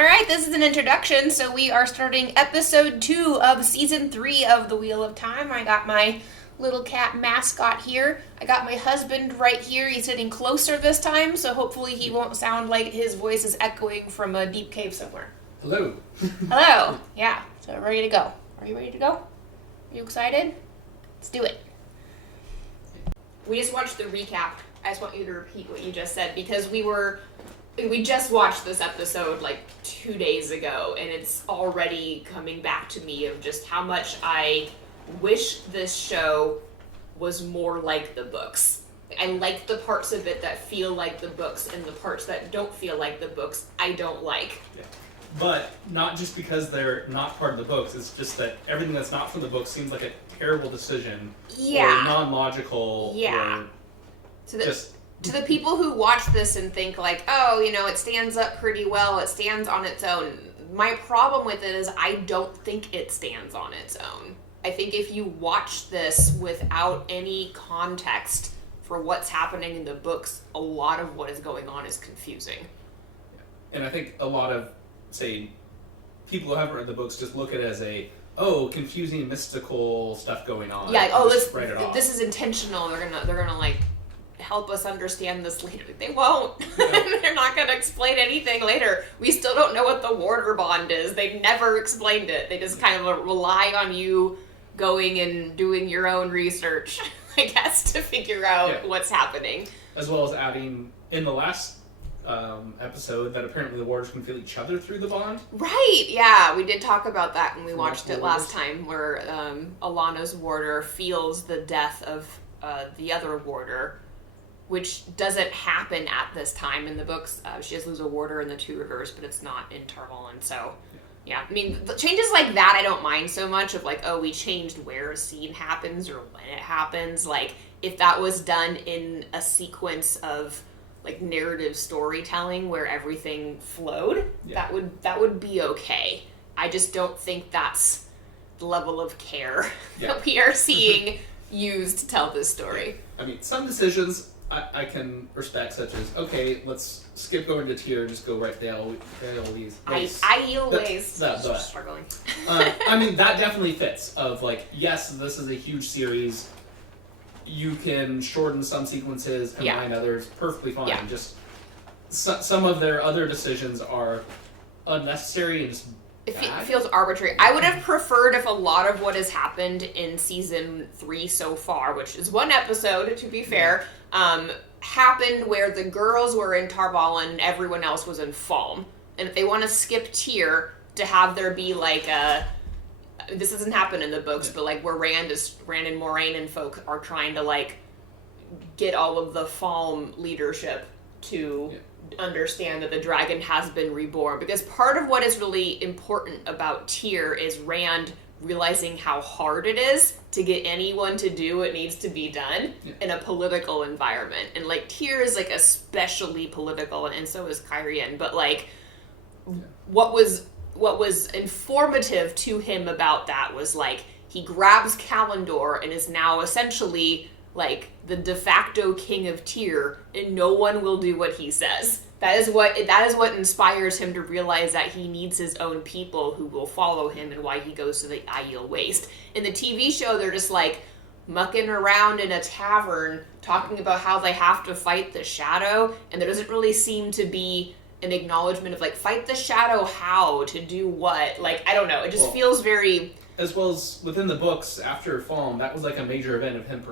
All right, this is an introduction, so we are starting episode 2 of season 3 of The Wheel of Time. I got my little cat mascot here. I got my husband right here. He's sitting closer this time, so hopefully he won't sound like his voice is echoing from a deep cave somewhere. Hello. Hello. Yeah, so we're ready to go. Are you ready to go? Are you excited? Let's do it. We just watched the recap. I just want you to repeat what you just said because we just watched this episode like 2 days ago, and it's already coming back to me of just how much I wish this show was more like the books. I like the parts of it that feel like the books, and the parts that don't feel like the books, I don't like. Yeah. But not just because they're not part of the books, it's just that everything that's not from the books seems like a terrible decision. Yeah. Or non-logical. Yeah. Or To the people who watch this and think like, oh, you know, it stands up pretty well, it stands on its own. My problem with it is I don't think it stands on its own. I think if you watch this without any context for what's happening in the books, a lot of what is going on is confusing. And I think a lot of, say, people who haven't read the books just look at it as confusing mystical stuff going on. Yeah, write it off. this is intentional. They're gonna like help us understand this later. They won't. Yeah. They're not going to explain anything later. We still don't know what the Warder Bond is. They've never explained it. They just kind of rely on you going and doing your own research, I guess, to figure out what's happening. As well as adding in the last episode that apparently the Warders can feel each other through the bond. Right, yeah. We did talk about that when we watched it last time, where Alana's Warder feels the death of the other Warder, which doesn't happen at this time in the books. She does lose a warder in the Two Rivers, but it's not in Tarvalon. So, yeah. I mean, the changes like that I don't mind so much of like, oh, we changed where a scene happens or when it happens. Like, if that was done in a sequence of like narrative storytelling where everything flowed, that would be okay. I just don't think that's the level of care that we are seeing used to tell this story. I mean, some decisions I can respect, such as, okay, let's skip going to Tyr and just go right to Eloise. Eloise. Struggling. I mean, that definitely fits. Of like, yes, this is a huge series. You can shorten some sequences, combine others, perfectly fine. Yeah. Just some of their other decisions are unnecessary and just It feels arbitrary. I would have preferred if a lot of what has happened in season 3 so far, which is one episode, to be fair, happened where the girls were in Tarvalon and everyone else was in Falm. And if they want to skip Tyr, to have there be like a... This doesn't happen in the books, but like where Rand and Moraine and folk are trying to like get all of the Falm leadership to... understand that the dragon has been reborn, because part of what is really important about Tyr is Rand realizing how hard it is to get anyone to do what needs to be done in a political environment. And like Tyr is like especially political, and so is Cairhien, but like what was informative to him about that was like he grabs Callandor and is now essentially like the de facto king of Tyr, and no one will do what he says. That is what inspires him to realize that he needs his own people who will follow him, and why he goes to the Aiel Waste. In the TV show, they're just like mucking around in a tavern talking about how they have to fight the Shadow, and there doesn't really seem to be an acknowledgement of like, fight the Shadow how, to do what. Like, I don't know, it just feels very... As well as within the books, after Falm, that was like a major event of him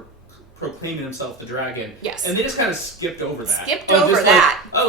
proclaiming himself the dragon. Yes. And they just kind of skipped over that.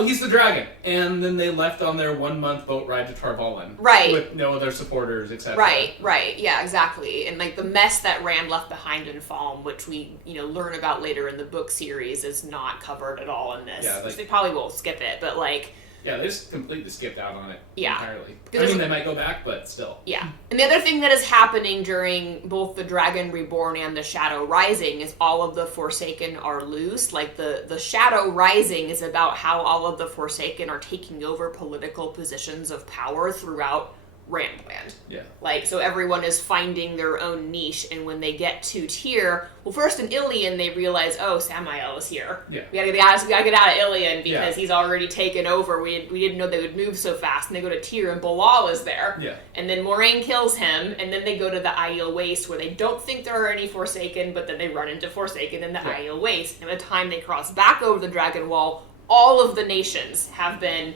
He's the dragon. And then they left on their 1-month boat ride to Tarvalon. Right. With no other supporters, etc. Right. Yeah, exactly. And like the mess that Rand left behind in Falm, which we, learn about later in the book series, is not covered at all in this. Yeah, like, they probably will skip it, but like... Yeah, they just completely skipped out on it entirely. They might go back, but still. Yeah. And the other thing that is happening during both the Dragon Reborn and the Shadow Rising is all of the Forsaken are loose. Like, the Shadow Rising is about how all of the Forsaken are taking over political positions of power throughout Randland. Yeah. Like, so everyone is finding their own niche, and when they get to Tyr, well, first in Ilion, they realize, oh, Samael is here. Yeah. We gotta get out of Ilion because he's already taken over. We didn't know they would move so fast. And they go to Tyr, and Bilal is there. Yeah. And then Moraine kills him, and then they go to the Aiel Waste, where they don't think there are any Forsaken, but then they run into Forsaken in the Aiel Waste. And by the time they cross back over the Dragon Wall, all of the nations have been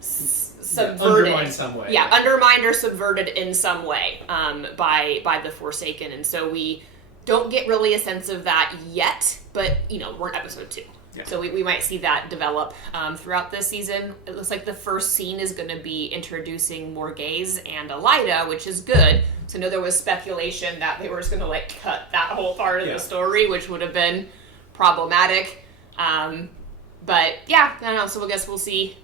subverted. Undermined some way. Yeah, undermined or subverted in some way by the Forsaken. And so we don't get really a sense of that yet, but, we're in episode 2. Yeah. So we might see that develop throughout this season. It looks like the first scene is going to be introducing Morghese and Elaida, which is good. So I know there was speculation that they were just going to, cut that whole part of the story, which would have been problematic. But, yeah, I don't know. So I guess we'll see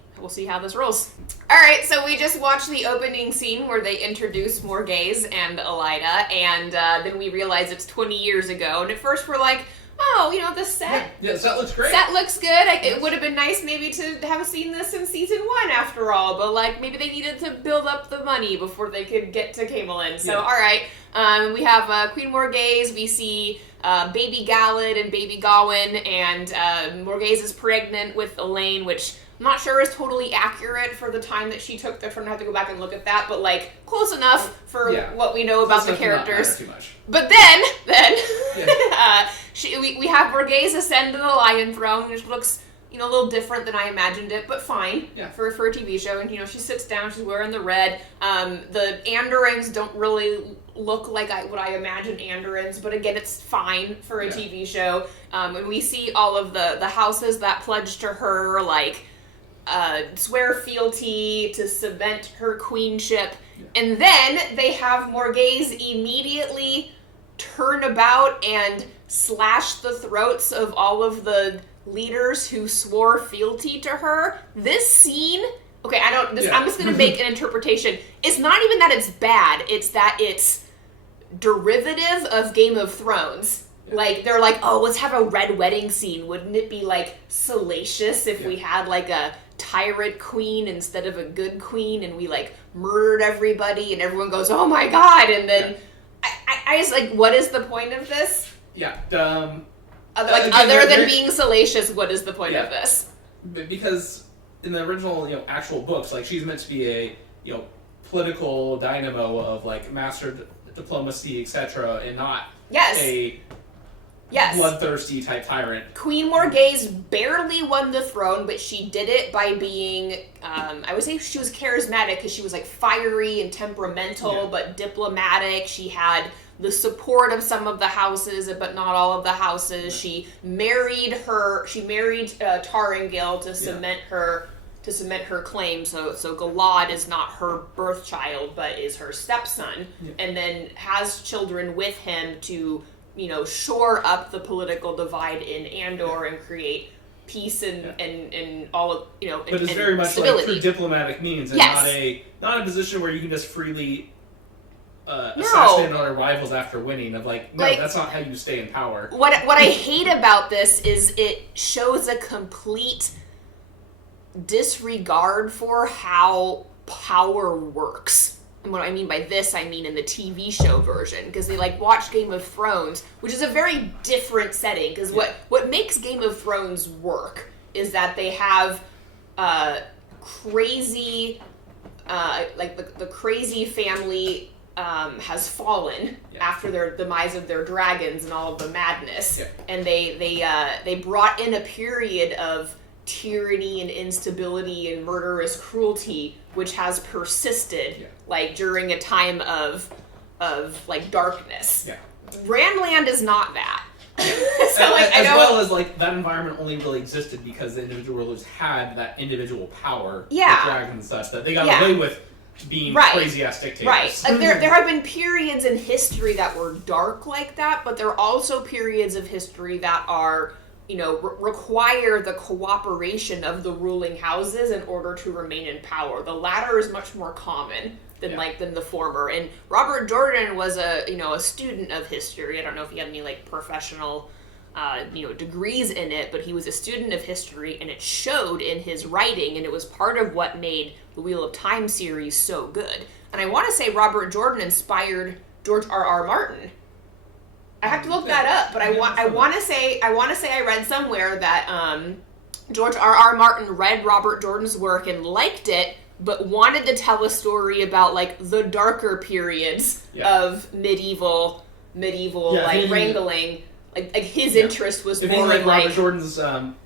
how this rolls. All right, so we just watched the opening scene where they introduce Morghese and Elaida, and then we realize it's 20 years ago. And at first we're like, oh, the set. Yeah, the set looks great. Set looks good. It would have been nice maybe to have seen this in season 1 after all, but maybe they needed to build up the money before they could get to Camelin. So, all right, we have Queen Morghese. We see baby Galad and baby Gawain, and Morghese is pregnant with Elaine, which I'm not sure is totally accurate for the time that she took. They're trying to have to go back and look at that, but close enough for what we know about the characters. Too much. But then we have Morghese ascend to the Lion Throne, which looks a little different than I imagined it, but fine for a TV show. And she sits down, she's wearing the red. The Andorans don't really look like what I imagined Andorans, but again, it's fine for a TV show. And we see all of the houses that pledge to her, swear fealty to cement her queenship. And then they have Morghese immediately turn about and slash the throats of all of the leaders who swore fealty to her. This scene, okay, I'm just going to make an interpretation. It's not even that it's bad, it's that it's derivative of Game of Thrones. They're like, oh, let's have a red wedding scene. Wouldn't it be, salacious if we had, a tyrant queen instead of a good queen, and we, murdered everybody, and everyone goes, oh my god, and then I just, what is the point of this? Yeah, other than being salacious, what is the point of this? Because in the original, actual books, she's meant to be a, political dynamo of, master diplomacy, etc., and not a bloodthirsty type tyrant. Queen Morghese barely won the throne, but she did it by being, I would say she was charismatic because she was fiery and temperamental, but diplomatic. She had the support of some of the houses, but not all of the houses. She married Taringil to cement her claim. So Galad is not her birth child, but is her stepson, and then has children with him to shore up the political divide in Andor and create peace and all of but it's very much stability. Through diplomatic means, and not a position where you can just freely assassinate other rivals after winning. That's not how you stay in power. What I hate about this is it shows a complete disregard for how power works. And what I mean by this, I mean in the TV show version, because they watch Game of Thrones, which is a very different setting, because what makes Game of Thrones work is that they have crazy, the crazy family has fallen after their demise of their dragons and all of the madness, and they brought in a period of tyranny and instability and murderous cruelty, which has persisted during a time of darkness. Randland is not that. Well as that environment only really existed because the individual rulers had that individual power with dragons and such, that they got away with being crazy ass dictators. Right. There have been periods in history that were dark like that, but there are also periods of history that are require the cooperation of the ruling houses in order to remain in power. The latter is much more common than the former. And Robert Jordan was a student of history. I don't know if he had any professional degrees in it, but he was a student of history, and it showed in his writing, and it was part of what made the Wheel of Time series so good. And I want to say Robert Jordan inspired George R.R. Martin. I have to look that up, but I want to say I read somewhere that George R.R. Martin read Robert Jordan's work and liked it, but wanted to tell a story about like the darker periods of medieval like wrangling. Like his interest was more in like Robert Jordan's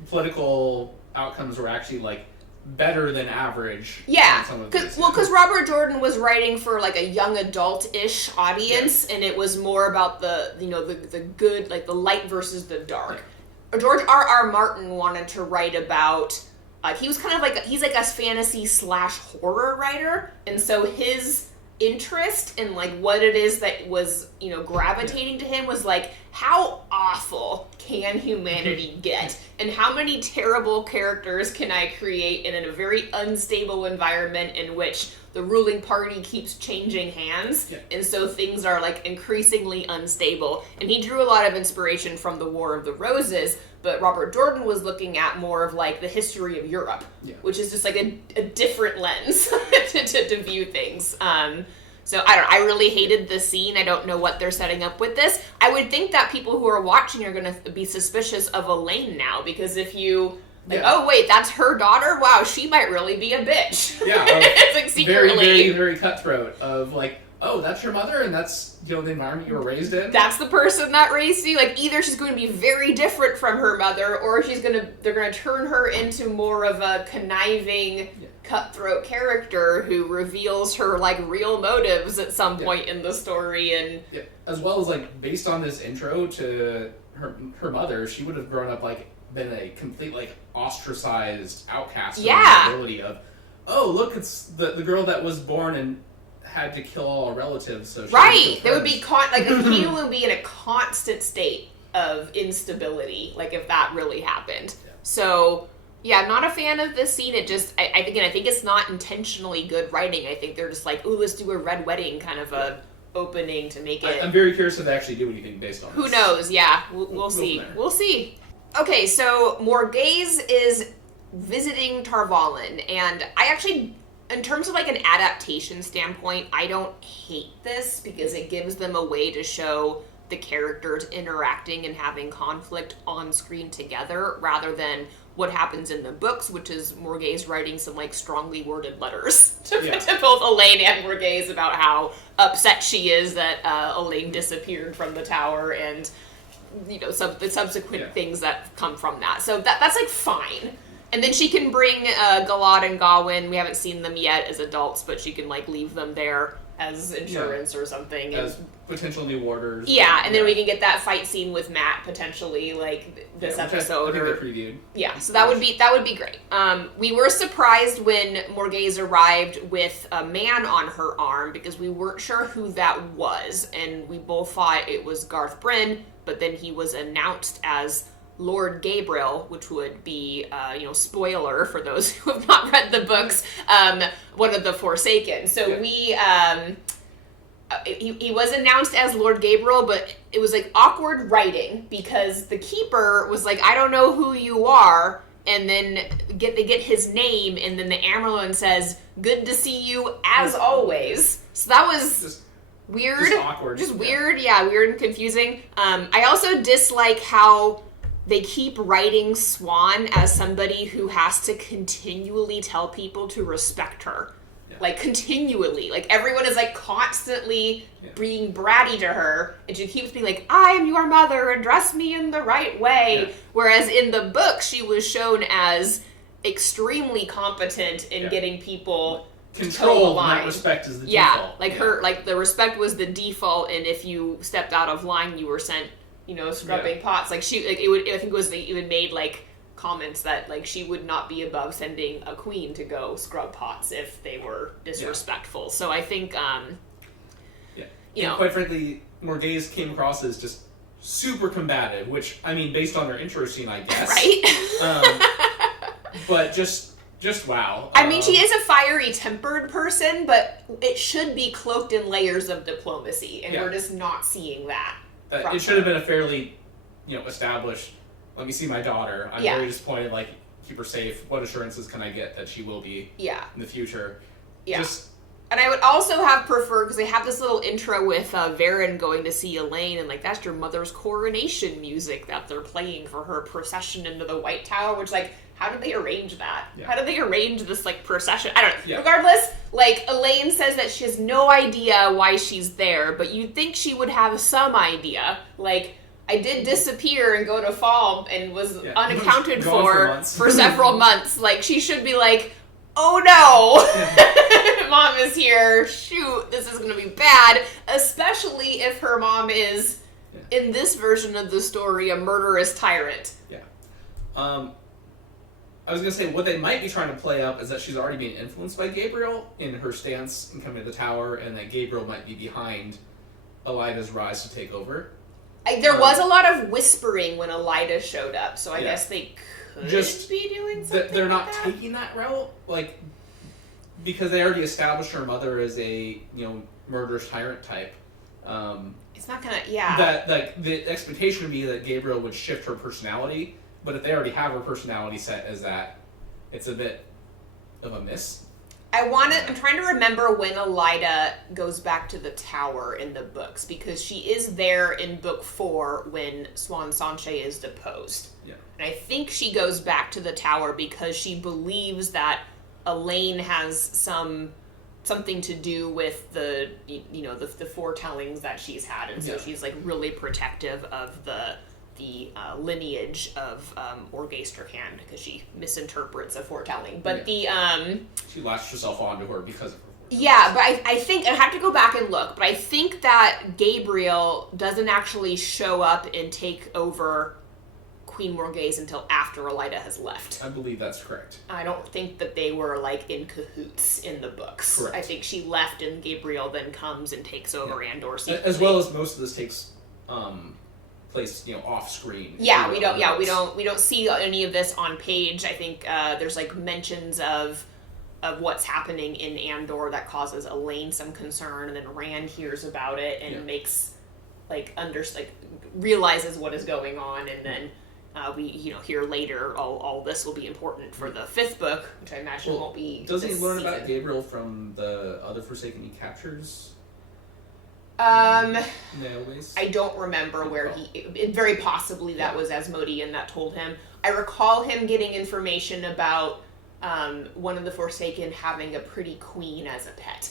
political outcomes were actually like better than average. Yeah, because Robert Jordan was writing for like a young adult-ish audience, and it was more about the good, like the light versus the dark. Yeah. George R.R. Martin wanted to write about. He was kind of like he's like a fantasy / horror writer, and so his interest in like what it is that was gravitating to him was like, how awful can humanity get, and how many terrible characters can I create in a very unstable environment in which the ruling party keeps changing hands, and so things are like increasingly unstable. And he drew a lot of inspiration from the War of the Roses, but Robert Jordan was looking at more of like the history of Europe, which is just like a different lens to view things. So I really hated the scene. I don't know what they're setting up with this. I would think that people who are watching are going to be suspicious of Elaine now, because if you oh wait, that's her daughter? Wow, she might really be a bitch. Yeah, it's like secretly very, very, very cutthroat of like, oh, that's your mother, and that's the environment you were raised in. That's the person that raised you. Like either she's going to be very different from her mother, or they're gonna turn her into more of a conniving, cutthroat character who reveals her like real motives at some point in the story. And as well as like based on this intro to her mother, she would have grown up like been a complete like ostracized outcast. The ability of, oh look, it's the girl that was born and had to kill all her relatives. So there would be he would be in a constant state of instability, like if that really happened. So I'm not a fan of this scene. It just I think it's not intentionally good writing. I think they're just like, ooh, let's do a red wedding kind of a opening to make it. I'm very curious if they actually do anything based on this. Who knows? Yeah, we'll see. We'll see. Okay, so Morghese is visiting Tar Valon, and I actually, in terms of like an adaptation standpoint, I don't hate this because it gives them a way to show the characters interacting and having conflict on screen together, rather than what happens in the books, which is Morghese writing some like strongly worded letters to both Elaine and Morghese about how upset she is that Elaine disappeared from the tower, and the subsequent things that come from that. So that's like fine. And then she can bring Galad and Gawain. We haven't seen them yet as adults, but she can like leave them there as insurance or something. As potential new warders. Yeah, and then we can get that fight scene with Matt potentially like this episode. I think they previewed. Yeah, so that would be great. We were surprised when Morghese arrived with a man on her arm because we weren't sure who that was, and we both thought it was Garth Bryn, but then he was announced as Lord Gabriel, which would be, spoiler for those who have not read the books, one of the Forsaken. So he was announced as Lord Gabriel, but it was like awkward writing because the keeper was like, I don't know who you are, and then they get his name, and then the Amyrlin says, good to see you as always. So that was just weird. Just awkward. Just weird, weird and confusing. I also dislike how they keep writing Swan as somebody who has to continually tell people to respect her. Yeah. Like, continually. Like, everyone is, like, constantly being bratty to her, and she keeps being like, I am your mother, address me in the right way. Yeah. Whereas in the book, she was shown as extremely competent in getting people control, and that respect is the default. The respect was the default, and if you stepped out of line, you were sent scrubbing pots. Like it would made like comments that like she would not be above sending a queen to go scrub pots if they were disrespectful. So I think, quite frankly, Morghese came across as just super combative, which I mean, based on her intro scene, I guess, right? But just wow. I mean, she is a fiery tempered person, but it should be cloaked in layers of diplomacy, and we're just not seeing that. It should have been a fairly, established, let me see my daughter. I'm very disappointed, like, keep her safe? What assurances can I get that she will be in the future? Yeah. And I would also have preferred, because they have this little intro with Varen going to see Elaine, and, like, that's your mother's coronation music that they're playing for her procession into the White Tower, which, like, how did they arrange that? Yeah. How did they arrange this, like, procession? I don't know. Yeah. Regardless, like, Elaine says that she has no idea why she's there, but you'd think she would have some idea. Like, I did disappear and go to Fall and was unaccounted for several months. Like, she should be like, oh no, Mom is here. Shoot, this is going to be bad. Especially if her mom is, in this version of the story, a murderous tyrant. Yeah. I was going to say, what they might be trying to play up is that she's already being influenced by Gabriel in her stance in coming to the tower, and that Gabriel might be behind Elida's rise to take over. There was a lot of whispering when Elida showed up, so I guess they could be doing something. They're not taking that route, like, because they already established her mother as a murderous tyrant type. It's not gonna, That like the expectation would be that Gabriel would shift her personality, but if they already have her personality set as that, it's a bit of a miss. I'm trying to remember when Elida goes back to the tower in the books, because she is there in book 4 when Siuan Sanche is deposed. Yeah. And I think she goes back to the tower because she believes that Elaine has something to do with the foretellings that she's had, and so she's like really protective of the lineage of Orgeysterhand, because she misinterprets a foretelling. But she latched herself onto her because of her. Yeah, but I think, and I have to go back and look, but I think that Gabriel doesn't actually show up and take over Queen Morghese until after Elida has left. I believe that's correct. I don't think that they were, like, in cahoots in the books. Correct. I think she left and Gabriel then comes and takes over Andor secretly. As well as most of this takes place, off screen. Yeah, we don't see any of this on page. I think there's like mentions of what's happening in Andor that causes Elaine some concern, and then Rand hears about it and makes realizes what is going on, and then we hear later all this will be important for the 5th book, which I imagine won't be. Doesn't he learn about Gabriel from the other Forsaken he captures? I don't remember where very possibly that was Asmodean that told him. I recall him getting information about one of the Forsaken having a pretty queen as a pet.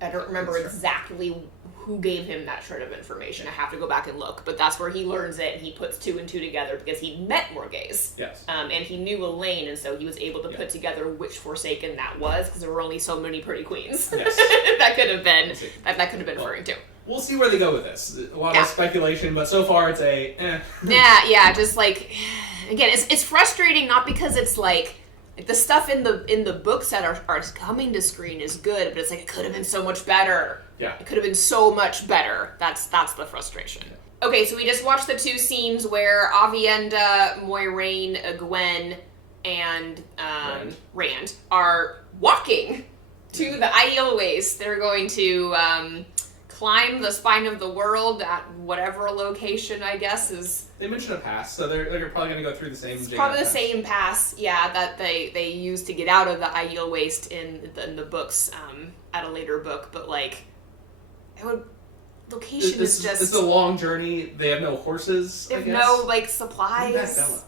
I don't remember exactly who gave him that shred of information. I have to go back and look, but that's where he learns it, and he puts 2 and 2 together because he met Morghese. Yes. And he knew Elaine, and so he was able to put together which Forsaken that was, because there were only so many pretty queens. Yes. that could have been referring to. We'll see where they go with this. A lot of speculation, but so far it's just like, again, it's frustrating, not because it's like the stuff in the books that are coming to screen is good, but it's like it could have been so much better. Yeah. It could have been so much better. That's the frustration. Yeah. Okay, so we just watched the 2 scenes where Aviendha, Moiraine, Gwen, and Rand are walking to the Aiel Waste. They're going to climb the spine of the world at whatever location, I guess, is... They mentioned a pass, so they're probably going to go through the same... It's probably the same pass, that they use to get out of the Aiel Waste in the books, at a later book, but, like, location is just... It's a long journey. They have no horses, They have no, like, supplies.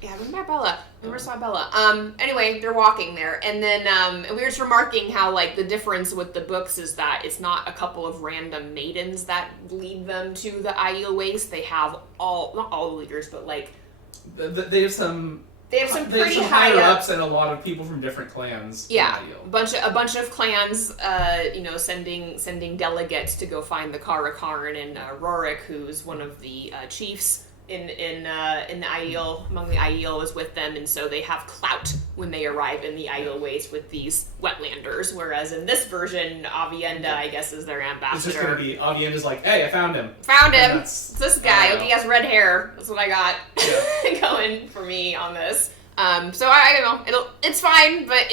Yeah, remember Bella. Never saw Bella. Anyway, they're walking there, and then we were just remarking how, like, the difference with the books is that it's not a couple of random maidens that lead them to the Aiel Waste. They have not all the leaders, but, like... They have some... They have some pretty high ups and a lot of people from different clans. Yeah, a bunch of clans, sending delegates to go find the Kara Karn, and Rorik, who's one of the chiefs in the Aiel, among the Aiel, is with them, and so they have clout when they arrive in the Aiel Waste with these wetlanders, whereas in this version, Aviendha, I guess, is their ambassador. It's just going to be, Aviendha's like, hey, I found him. It's this guy. He has red hair. That's what I got going for me on this. So I don't know. It's fine, but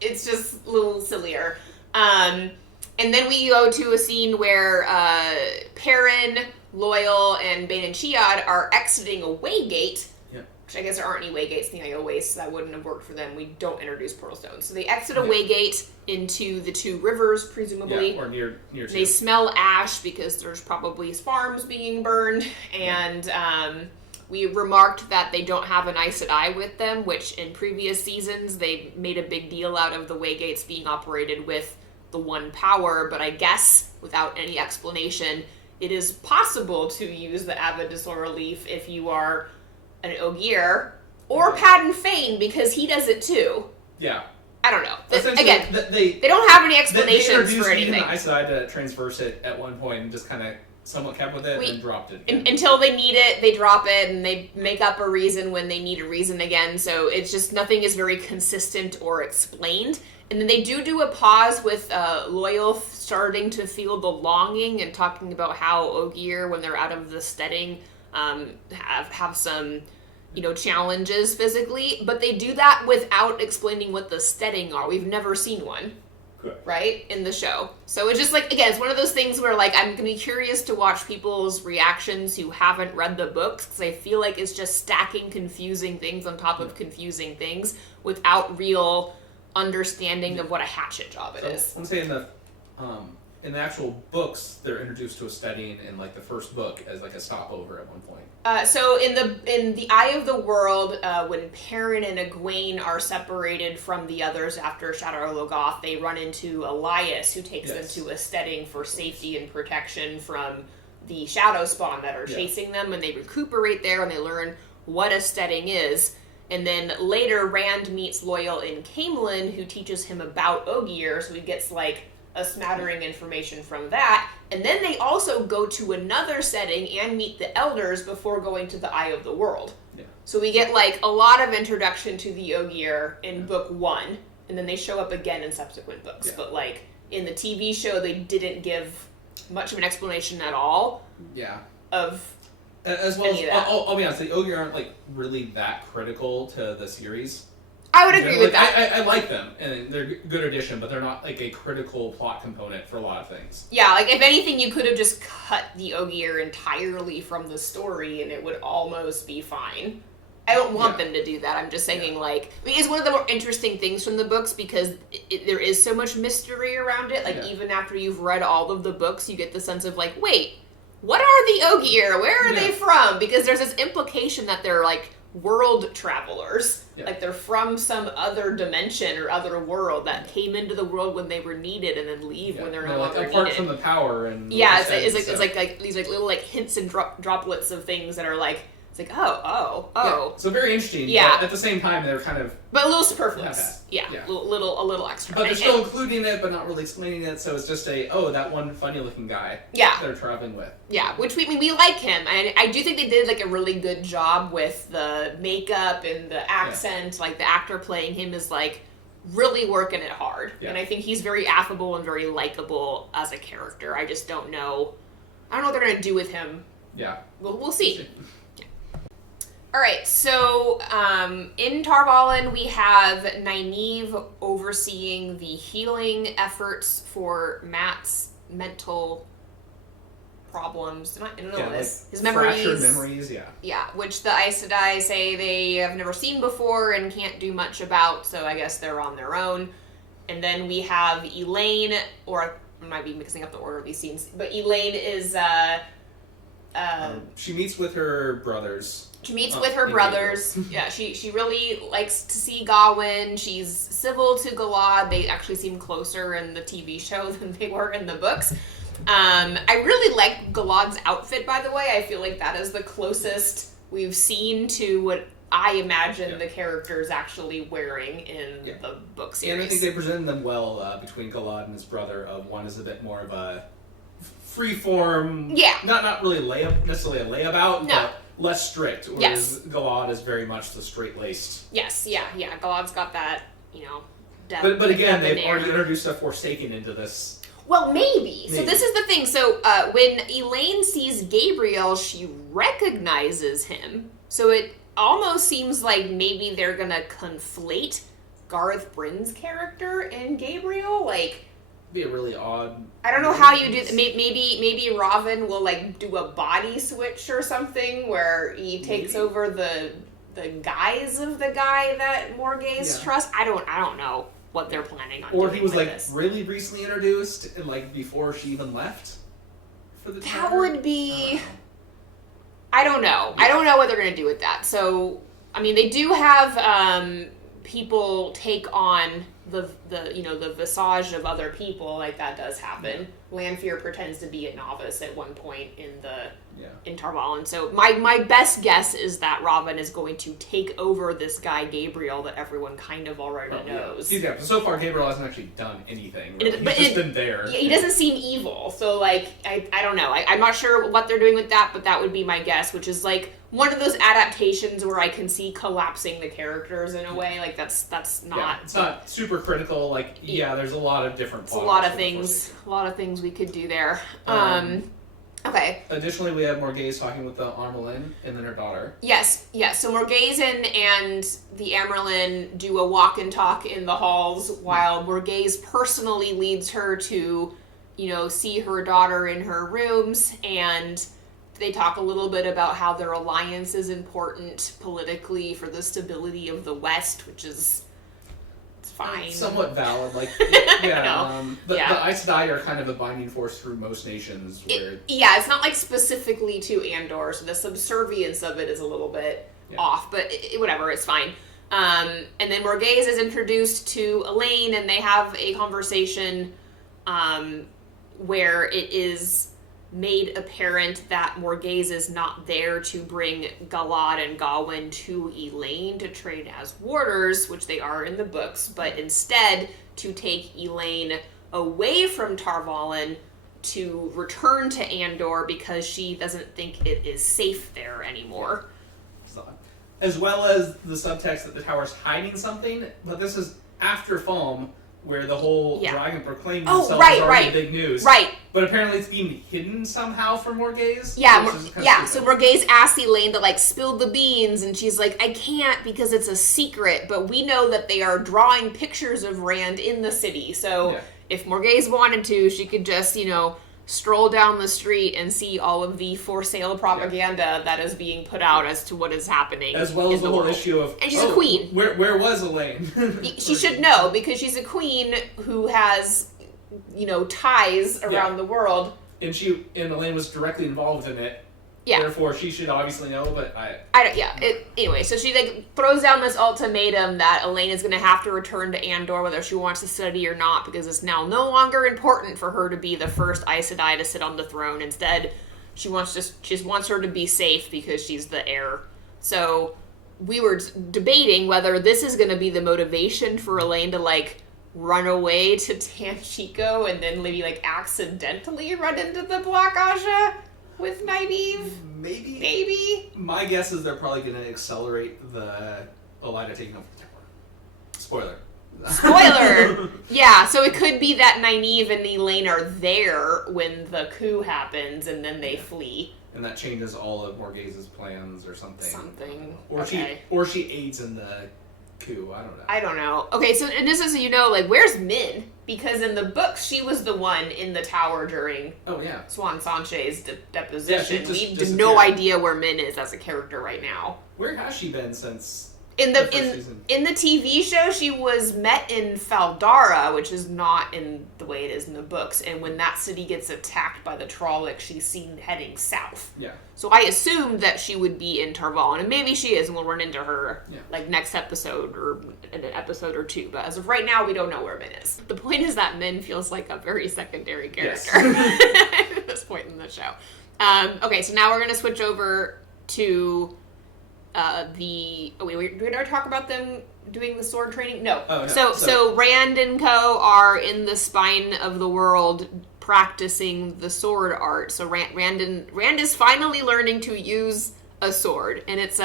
it's just a little sillier. And then we go to a scene where Perrin, Loyal, and Bane and Chiad are exiting a Waygate which I guess there aren't any waygates in the Io Waste, so that wouldn't have worked for them. We don't introduce portal stones. So they exit a waygate into the two rivers, presumably. Yeah, or near They smell ash because there's probably farms being burned, and we remarked that they don't have an Aes Sedai with them, which in previous seasons they made a big deal out of the waygates being operated with the one power, but I guess without any explanation, it is possible to use the Avid Dissora Leaf if you are an Ogier, or Padan Fain, because he does it too. Yeah. I don't know. Again, they don't have any explanations for anything. They introduced Aes Sedai to transverse it at one point and just kind of somewhat kept with it and dropped it again. Until they need it, they drop it, and they make up a reason when they need a reason again, so it's just nothing is very consistent or explained. And then they do a pause with Loial starting to feel the longing and talking about how Ogier, when they're out of the steading, have some, challenges physically. But they do that without explaining what the steading are. We've never seen one. Correct. Right? In the show. So it's just again, it's one of those things where I'm going to be curious to watch people's reactions who haven't read the books, because I feel like it's just stacking confusing things on top of confusing things without real understanding of what a hatchet job it is. I'm saying in the actual books, they're introduced to a steading in the first book as a stopover at one point. So in the Eye of the World, when Perrin and Egwene are separated from the others after Shadar Logoth, they run into Elias, who takes them to a steading for safety and protection from the Shadow Spawn that are chasing them, and they recuperate there and they learn what a steading is. And then later, Rand meets Loial in Caemlyn, who teaches him about Ogier, so he gets a smattering information from that. And then they also go to another setting and meet the elders before going to the Eye of the World. Yeah. So we get a lot of introduction to the Ogier in book 1, and then they show up again in subsequent books. Yeah. But in the TV show, they didn't give much of an explanation at all. Yeah. Of as well as I'll be honest, the Ogier aren't really that critical to the series. I would agree with that. I like them, and they're a good addition, but they're not a critical plot component for a lot of things. Yeah, if anything, you could have just cut the Ogier entirely from the story, and it would almost be fine. I don't want them to do that. I'm just saying, it's one of the more interesting things from the books, because there is so much mystery around it. Even after you've read all of the books, you get the sense of, wait, what are the Ogier? Where are they from? Because there's this implication that they're, world travelers. Yeah. They're from some other dimension or other world that came into the world when they were needed and then leave when they're no longer needed. Apart from the power and it's like these little hints and droplets of things that are it's oh. Yeah. So very interesting. Yeah. But at the same time, they're kind of... But a little superfluous. Yeah. A little extra. But they're still including it, but not really explaining it. So it's just that one funny-looking guy they're traveling with. Yeah, which we like him. And I do think they did, a really good job with the makeup and the accent. Yeah. The actor playing him is, really working it hard. Yeah. And I think he's very affable and very likable as a character. I just don't know... I don't know what they're going to do with him. Yeah. We'll see. Alright, so in Tar Valon we have Nynaeve overseeing the healing efforts for Mat's mental problems. I don't know this. His memories. Fractured memories, yeah. Yeah, which the Aes Sedai say they have never seen before and can't do much about, so I guess they're on their own. And then we have Elaine, or I might be mixing up the order of these scenes, but Elaine is... she meets with her brothers. She meets with her brothers. Yeah, she really likes to see Gawain. She's civil to Galad. They actually seem closer in the TV show than they were in the books. I really like Galad's outfit, by the way. I feel like that is the closest we've seen to what I imagine the character's actually wearing in the book series. And I think they presented them well between Galad and his brother. One is a bit more of a free-form, not really necessarily a layabout, but less strict, whereas Galad is very much the straight-laced. Yes, yeah. Galad's got that, depth. But again, they've already introduced a Forsaken into this. Well, maybe. So this is the thing. So when Elaine sees Gabriel, she recognizes him. So it almost seems like maybe they're going to conflate Garth Bryn's character and Gabriel, be a really odd... I don't know how you do... Maybe Robin will, do a body switch or something where he takes over the the guise of the guy that Morghese trusts. I don't know what they're planning on doing. Or he was this. really recently introduced and before she even left for the That would be... I don't know. Yeah. I don't know what they're going to do with that. So, I mean, they do have people take on the visage of other people. That does happen. Lanfear pretends to be a novice at one point in Tar Valon. So my best guess is that Robin is going to take over this guy Gabriel that everyone kind of already knows. Yeah. So far Gabriel hasn't actually done anything. Really. He's just been there. Yeah, he doesn't seem evil. So I don't know. I'm not sure what they're doing with that, but that would be my guess, which is one of those adaptations where I can see collapsing the characters in a way. That's not... Yeah, it's not super critical. There's a lot of different plots. A lot of things we could do there. Okay. Additionally, we have Morghese talking with the Amyrlin and then her daughter. Yes. So Morghese and the Amyrlin do a walk and talk in the halls while Morghese personally leads her to, see her daughter in her rooms, and they talk a little bit about how their alliance is important politically for the stability of the West, which is fine. Somewhat valid. The Aes Sedai are kind of a binding force through most nations. It's not specifically to Andor, so the subservience of it is a little bit off, but whatever, it's fine. And then Morghese is introduced to Elaine, and they have a conversation where it is made apparent that Morghese is not there to bring Galad and Gawyn to Elaine to train as warders, which they are in the books, but instead to take Elaine away from Tar Valon to return to Andor because she doesn't think it is safe there anymore. As well as the subtext that the tower's hiding something, but this is after Foam, where the whole dragon proclaimed themselves as already big news. Right. But apparently it's being hidden somehow from Morghese. Yeah, so Morghese asks Elaine to spill the beans, and she's like, I can't because it's a secret, but we know that they are drawing pictures of Rand in the city, so if Morghese wanted to, she could just, stroll down the street and see all of the for sale propaganda that is being put out as to what is happening. As well as the whole issue of... And she's a queen. Where was Elaine? She should know, because she's a queen who has, ties around the world. And Elaine was directly involved in it. Yeah. Therefore, she should obviously know, but anyway, so she throws down this ultimatum that Elaine is going to have to return to Andor whether she wants to study or not, because it's now no longer important for her to be the first Aes Sedai to sit on the throne. Instead, she just wants her to be safe because she's the heir. So we were debating whether this is going to be the motivation for Elaine to run away to Tamchico and then maybe accidentally run into the Black Aja with Nynaeve? Maybe. My guess is they're probably going to accelerate the Olyda taking over the tower. Spoiler! Yeah, so it could be that Nynaeve and Elaine are there when the coup happens and then they flee. And that changes all of Morghese's plans or something. Or okay. she aids in the coup. I don't know. Okay, so and just so you know, where's Min? Because in the books, she was the one in the tower during Swan Sanche's deposition. Yeah, we have no idea where Min is as a character right now. Where has she been since in the TV show? She was met in Faldara, which is not in the way it is in the books. And when that city gets attacked by the Trollocs, she's seen heading south. Yeah. So I assumed that she would be in Tar Valon, and maybe she is, and we'll run into her next episode or in an episode or two. But as of right now, we don't know where Min is. The point is that Min feels like a very secondary character at this point in the show. Okay, so now we're going to switch over to we never talk about them doing the sword training? No. Oh, no. So Rand and co are in the spine of the world practicing the sword art. So Rand is finally learning to use a sword, and it's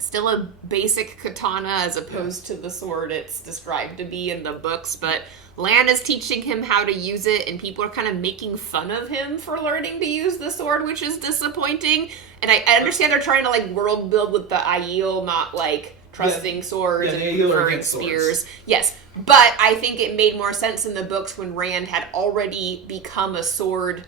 still a basic katana as opposed to the sword it's described to be in the books, but Lan is teaching him how to use it, and people are kind of making fun of him for learning to use the sword, which is disappointing. And I understand they're trying to world build with the Aiel, not trusting swords and preferring spears. Yes, but I think it made more sense in the books when Rand had already become a sword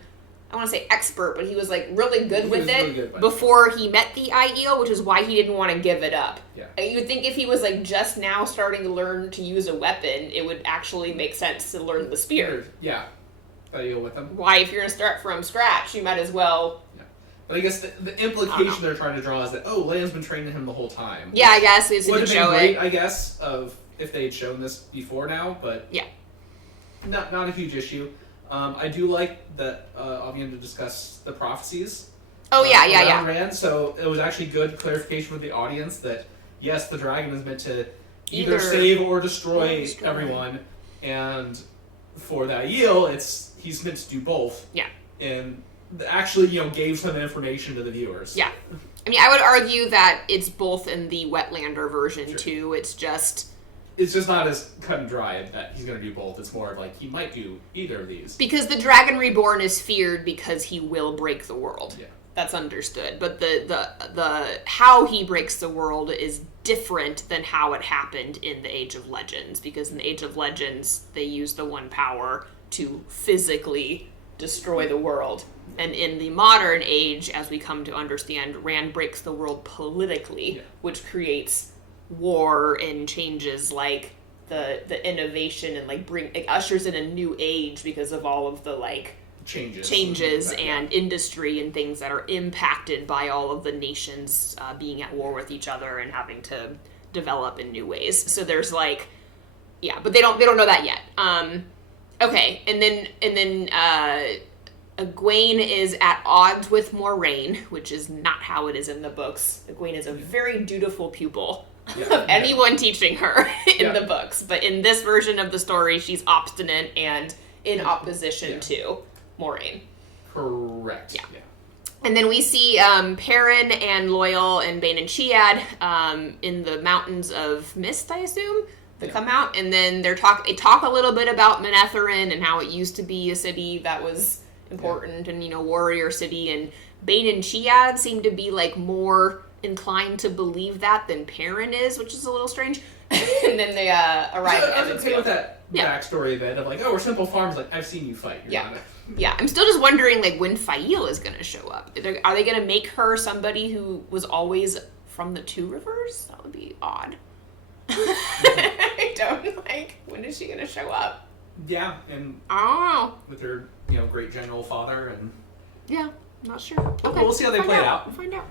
I want to say expert, but he was like really good with it really good before he met the Aiel, which is why he didn't want to give it up. Yeah. You would think if he was like just now starting to learn to use a weapon, it would actually make sense to learn the spear. Yeah. Aiel with him. Why, if you're going to start from scratch, you might as well... Yeah. But I guess the implication they're trying to draw is that, Leia's been training him the whole time. Yeah, I guess. It would have been great, I guess, if they had shown this before now, but... Yeah. Not a huge issue. I do like that Aviendha discussed the prophecies. Oh, yeah. Rand, so it was actually good clarification for the audience that, yes, the dragon is meant to either save or destroy everyone, and for the Aiel, he's meant to do both. Yeah. And actually, gave some information to the viewers. Yeah. I mean, I would argue that it's both in the Wetlander version, too. It's just not as cut and dry that he's going to do both. It's more of like, he might do either of these. Because the Dragon Reborn is feared because he will break the world. Yeah. That's understood. But the how he breaks the world is different than how it happened in the Age of Legends. Because in the Age of Legends, they use the one power to physically destroy the world. And in the modern age, as we come to understand, Rand breaks the world politically, which creates war and changes like the innovation and ushers in a new age because of all of the changes and industry and things that are impacted by all of the nations being at war with each other and having to develop in new ways. So there's but they don't know that yet. Okay, and then Egwene is at odds with Moiraine, which is not how it is in the books. Egwene is a very dutiful pupil of anyone teaching her in the books. But in this version of the story, she's obstinate and in opposition to Moiraine. Correct. Yeah. And then we see Perrin and Loial and Bane and Chiad in the Mountains of Mist, I assume. They come out, and then they talk a little bit about Manetheren and how it used to be a city that was important and, warrior city, and Bane and Chiad seem to be, more inclined to believe that than Perrin is, which is a little strange. And then they arrive at Evansfield. I was okay with that backstory then of, we're simple farms, I've seen you fight. Yeah, I'm still just wondering, when Faile is going to show up. Are they going to make her somebody who was always from the Two Rivers? That would be odd. I don't when is she gonna show up? Yeah, and with her, great general father and not sure. Okay, we'll see how they play it out. We'll find out.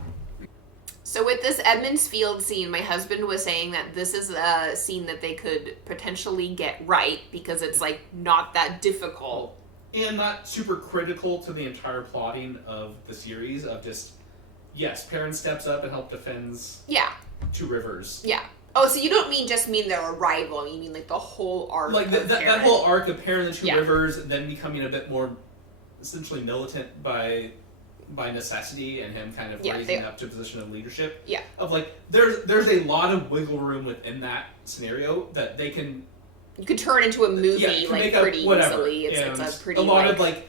So with this Edmund's Field scene, my husband was saying that this is a scene that they could potentially get right because it's not that difficult and not super critical to the entire plotting of the series. Of just Perrin steps up and help defends Two Rivers. Yeah. Oh, so you don't mean their arrival. You mean the whole arc of that whole arc of Perrin and the Two Rivers, and then becoming a bit more essentially militant by necessity, and him kind of raising up to a position of leadership. Yeah. Of there's a lot of wiggle room within that scenario that they can. You could turn into a movie pretty easily. It's a pretty a lot of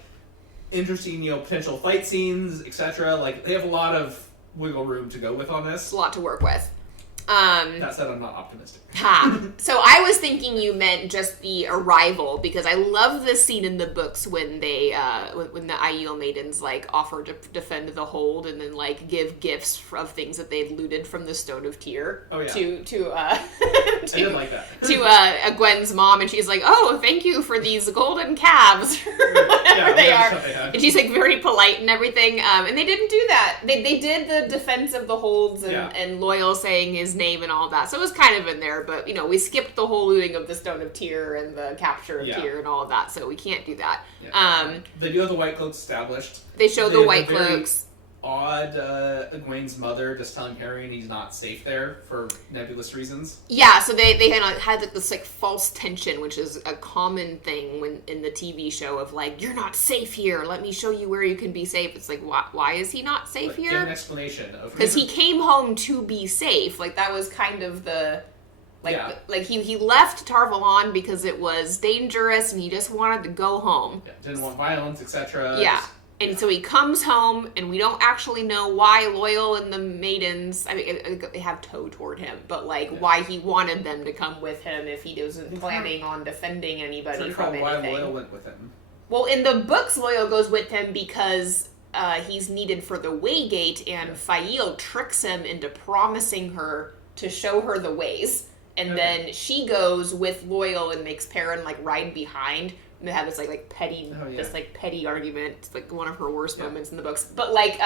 interesting potential fight scenes, etc. They have a lot of wiggle room to go with on this. It's a lot to work with. That said, I'm not optimistic. So I was thinking you meant just the arrival, because I love this scene in the books when they, when the Aiel maidens, offer to defend the hold and then, give gifts of things that they'd looted from the Stone of Tyr. Oh, yeah. I did like that. To Gwen's mom, and she's like, oh, thank you for these golden calves, or whatever they are. And she's, very polite and everything, and they didn't do that. They did the defense of the holds and Loial saying his name and all that, so it was kind of in there, but we skipped the whole looting of the Stone of Tyr and the capture of Tyr and all of that, so we can't do that. They do have the White Cloaks established. They show the White Cloaks. Odd Egwene's mother just telling Perrin he's not safe there for nebulous reasons. Yeah, so they had this false tension, which is a common thing when in the TV show of you're not safe here. Let me show you where you can be safe. It's why is he not safe here? Give an explanation of because he came home to be safe. That was kind of the he left Tar Valon because it was dangerous and he just wanted to go home. Yeah, didn't want violence, etc. Yeah. And so he comes home, and we don't actually know why Loial and the maidens, they have toe toward him, but why he wanted them to come with him if he wasn't planning on defending anybody from anything. Why Loial went with him. Well, in the books, Loial goes with him because he's needed for the Waygate, and Faile tricks him into promising her to show her the ways. And then she goes with Loial and makes Perrin, like, ride behind. And they have this, like petty, this, like, petty argument. It's, like, one of her worst moments in the books. But, like,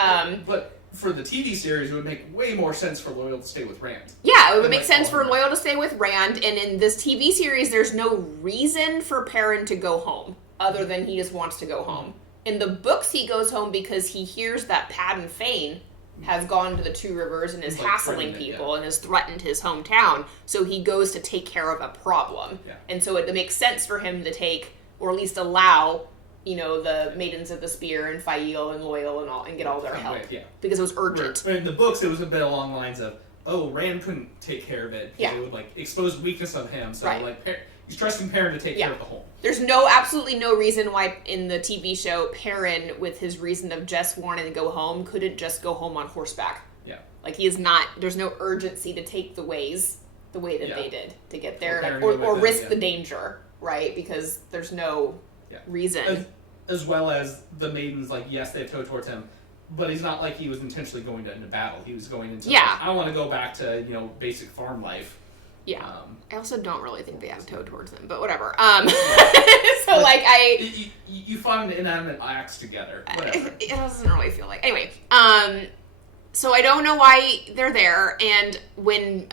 But for the TV series, it would make way more sense for Loial to stay with Rand. Yeah, it would make sense for Loial to stay with Rand. And in this TV series, there's no reason for Perrin to go home, other than he just wants to go home. In the books, he goes home because he hears that Padan Fain has gone to the Two Rivers and is hassling people and has threatened his hometown. So he goes to take care of a problem. Yeah. And so it makes sense for him to take, or at least allow, you know, the Maidens of the Spear and Faile and Loial and get all their help. Because it was urgent. In the books, it was a bit along the lines of, Rand couldn't take care of it. It would, like, expose weakness of him. So, he's trusting Perrin to take care of the home. There's absolutely no reason why in the TV show, Perrin, with his reason of just wanting to go home, couldn't just go home on horseback. Yeah. Like, he is not, there's no urgency to take the ways the way that they did to get there, or risk the danger, right? Because there's no reason. As well as the maidens, like, yes, they have towed towards him, but he's not like he was intentionally going into battle. He was going into, like, I want to go back to, you know, basic farm life. Yeah. I also don't really think they have towed towards them, but whatever. So, like, You find an inanimate axe together. Whatever. It doesn't really feel like... Anyway, so I don't know why they're there, and when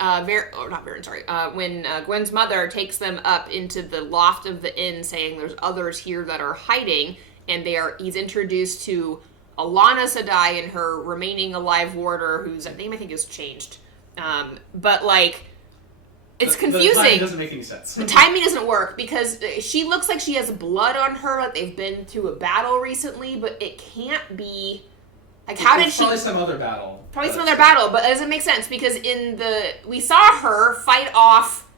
when Gwen's mother takes them up into the loft of the inn saying there's others here that are hiding, and he's introduced to Alana Sedai and her remaining alive warder, whose name I think is changed. But, like... It's confusing. The timing doesn't make any sense. The timing doesn't work because she looks like she has blood on her, like they've been through a battle recently, but it can't be... Like, how did she... Probably some other battle. Probably some other battle, but it doesn't make sense because we saw her fight off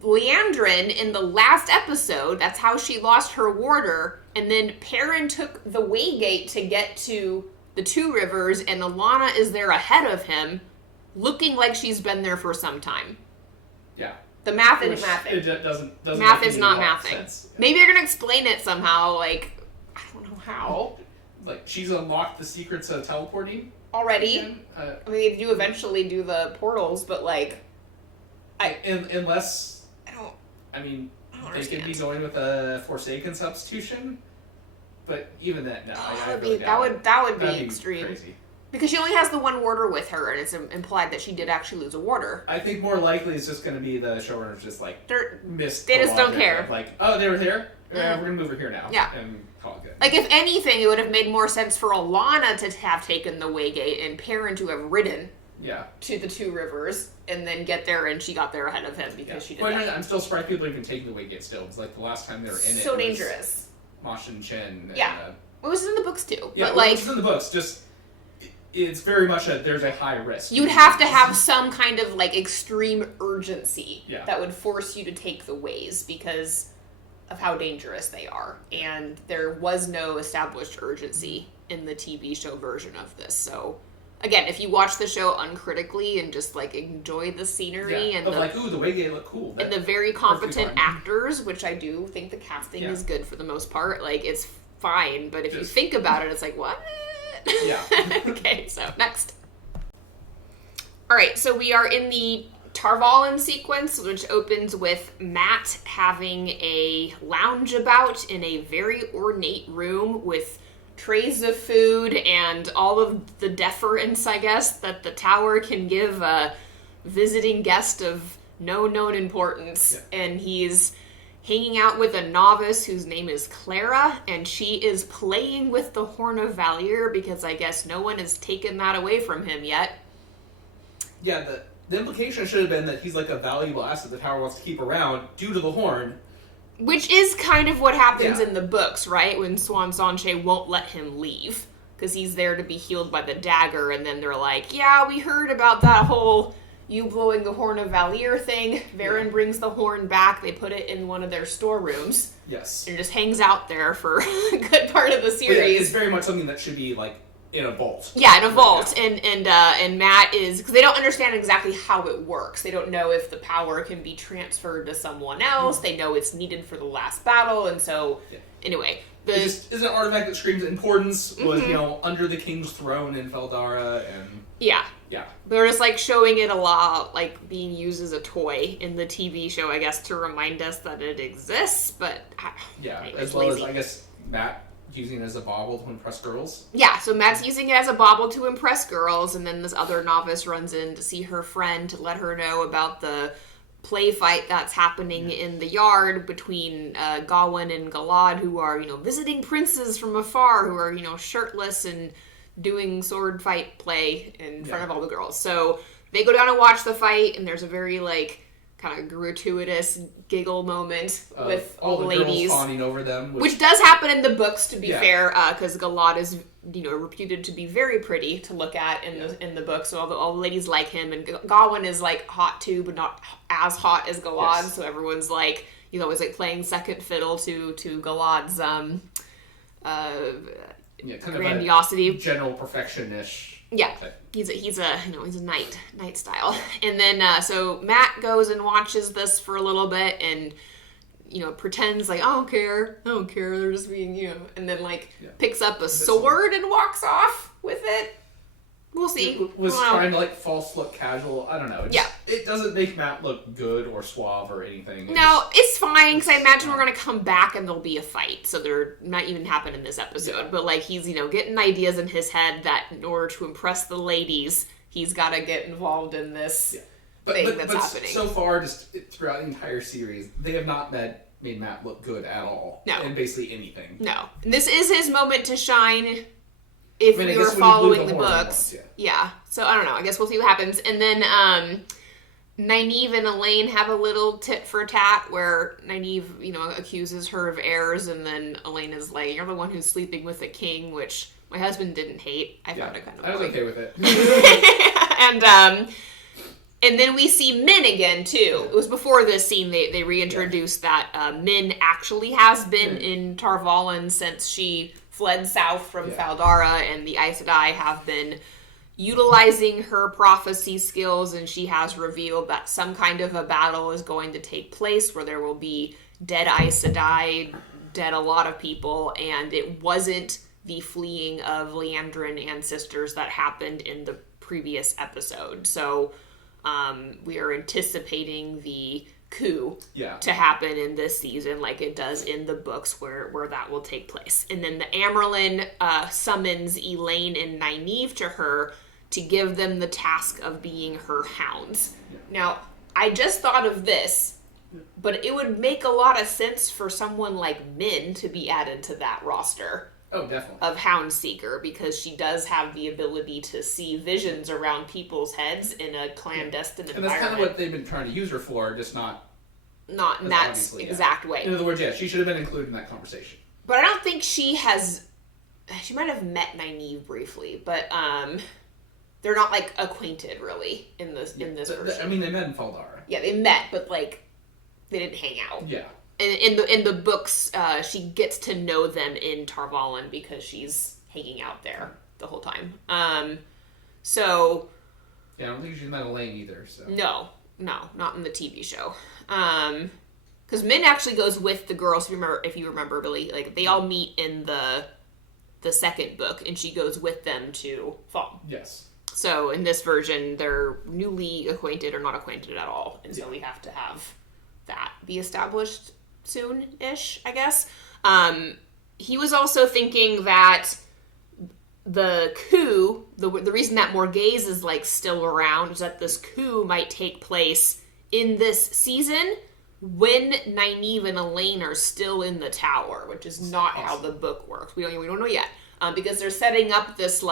Liandrin in the last episode. That's how she lost her warder, and then Perrin took the Waygate to get to the Two Rivers, and Alana is there ahead of him, looking like she's been there for some time. Yeah. The math isn't mathing. It doesn't math is not mathing. Sense. Maybe they're going to explain it somehow, like, I don't know how. Like, she's unlocked the secrets of teleporting? Already. I mean, they do eventually do the portals, but, like... Unless... they could be going with a Forsaken substitution, but even that, no. That would be extreme. Crazy. Because she only has the one warder with her, and it's implied that she did actually lose a warder. I think more likely it's just going to be the showrunners just, like, missed They just don't care. Like, oh, they were here? We're going to move her here now. Yeah. And call it good. Like, if anything, it would have made more sense for Alana to have taken the Waygate and Perrin to have ridden to the Two Rivers and then get there, and she got there ahead of him because she did that. I'm still surprised people even taking the Waygate still. It's like the last time they were in it. So dangerous. Mosh and Chen. Yeah. It was in the books, too. Yeah, but, like, it was in the books, just... It's very much there's a high risk. You'd have to have some kind of, like, extreme urgency that would force you to take the ways because of how dangerous they are. And there was no established urgency in the TV show version of this. So, again, if you watch the show uncritically and just, like, enjoy the scenery and ooh, the Waygate look cool. And the very competent actors, which I do think the casting is good for the most part, like, it's fine. But if you think about it, it's like, what? Yeah. Okay, so next. Alright, so we are in the Tarvalin sequence, which opens with Mat having a loungeabout in a very ornate room with trays of food and all of the deference, I guess, that the tower can give a visiting guest of no known importance. Yeah. And he's hanging out with a novice whose name is Clara, and she is playing with the Horn of Valir because I guess no one has taken that away from him yet. Yeah, the implication should have been that he's like a valuable asset the tower wants to keep around due to the horn. Which is kind of what happens in the books, right? When Siuan Sanche won't let him leave because he's there to be healed by the dagger, and then they're like, yeah, we heard about that whole... you blowing the Horn of Valir thing. Varen brings the horn back. They put it in one of their storerooms. Yes. And it just hangs out there for a good part of the series. It's very much something that should be, like, in a vault. Yeah, in a vault. And Mat is... because they don't understand exactly how it works. They don't know if the power can be transferred to someone else. They know it's needed for the last battle. And so, anyway... It just is an artifact that screams importance, was, under the king's throne in Feldara, and... Yeah. Yeah. They're just, like, showing it a lot, like, being used as a toy in the TV show, I guess, to remind us that it exists, but... Yeah, as well as, I guess, Matt using it as a bauble to impress girls. Yeah, so Matt's using it as a bauble to impress girls, and then this other novice runs in to see her friend to let her know about the play fight that's happening in the yard between Gawain and Galad, who are, visiting princes from afar, who are, shirtless and doing sword fight play in front of all the girls. So they go down and watch the fight, and there's a very, like, kind of gratuitous giggle moment with all the ladies. Girls fawning over them. Which does happen in the books, to be fair, because Galad is, reputed to be very pretty to look at in the book. So all the ladies like him, and Gawain is, like, hot too, but not as hot as Galad. Yes. So everyone's, like, he's always, like, playing second fiddle to Galad's grandiosity. General perfection-ish. Yeah, he's a knight style. And then so Matt goes and watches this for a little bit and pretends like I don't care, they're just being and then picks up a sword and walks off with it. We'll see. It was trying to false look casual. I don't know. It doesn't make Matt look good or suave or anything. It's fine because I imagine we're gonna come back and there'll be a fight. So they're not even happen in this episode. Yeah. But he's getting ideas in his head that in order to impress the ladies, he's got to get involved in this thing that's happening. So far, just throughout the entire series, they have not made Matt look good at all. No. In basically anything. No. And this is his moment to shine. If we were following the books. Yeah. So, I don't know. I guess we'll see what happens. And then, Nynaeve and Elaine have a little tit for tat where Nynaeve, accuses her of errors, and then Elaine is like, you're the one who's sleeping with the king, which my husband didn't hate. I found it kind of I was okay with it. And then we see Min again, too. It was before this scene they reintroduced that Min actually has been in Tar Valon since she fled south from Feldara, and the Aes Sedai have been utilizing her prophecy skills, and she has revealed that some kind of a battle is going to take place where there will be dead Aes Sedai, dead a lot of people, and it wasn't the fleeing of Liandrin ancestors that happened in the previous episode. So we are anticipating the coup to happen in this season like it does in the books where that will take place. And then the Amyrlin summons Elaine and Nynaeve to her to give them the task of being her hounds. Now, I just thought of this, but it would make a lot of sense for someone like Min to be added to that roster. Oh, definitely. Of Hound Seeker, because she does have the ability to see visions around people's heads in a clandestine environment. And that's kind of what they've been trying to use her for, just not in that exact way. In other words, she should have been included in that conversation. But I don't think she might have met Nynaeve briefly, but they're not acquainted really in this version. I mean, they met in Feldara. Yeah, they met, but they didn't hang out. Yeah. And in the books, she gets to know them in Tar Valon because she's hanging out there the whole time. So. Yeah, I don't think she's met Elaine either. So. No, not in the TV show. Because Min actually goes with the girls. If you remember, Billy, they all meet in the second book, and she goes with them to Fall. Yes. So in this version, they're newly acquainted or not acquainted at all, and so we have to have that be established soon-ish, I guess. He was also thinking that the coup, the reason that Morghese is still around is that this coup might take place in this season when Nynaeve and Elaine are still in the tower, which is not how the book works. We don't know yet, because they're setting up this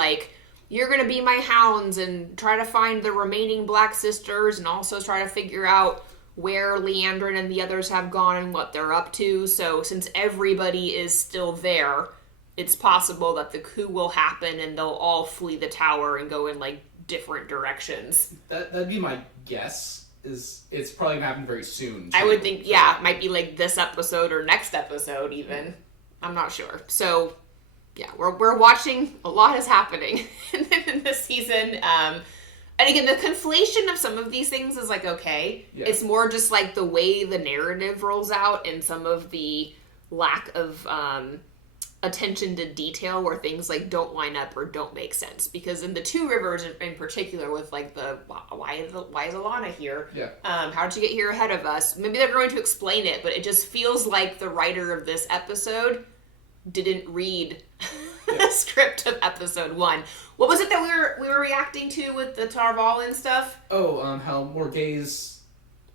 you're gonna be my hounds and try to find the remaining Black Sisters and also try to figure out where Liandrin and the others have gone and what they're up to. So since everybody is still there, it's possible that the coup will happen and they'll all flee the tower and go in different directions. That'd be my guess. It's probably gonna happen very soon. I would think, it might be this episode or next episode even. I'm not sure. So yeah, we're watching. A lot is happening in this season. And again, the conflation of some of these things is okay. Yeah. It's more just the way the narrative rolls out and some of the lack of attention to detail where things like don't line up or don't make sense. Because in the Two Rivers in particular, with like the why is Alana here? Yeah. How did she get here ahead of us? Maybe they're going to explain it, but it just feels like the writer of this episode didn't read the script of episode 1. What was it that we were reacting to with the Tar Valon stuff? Oh, how Morghese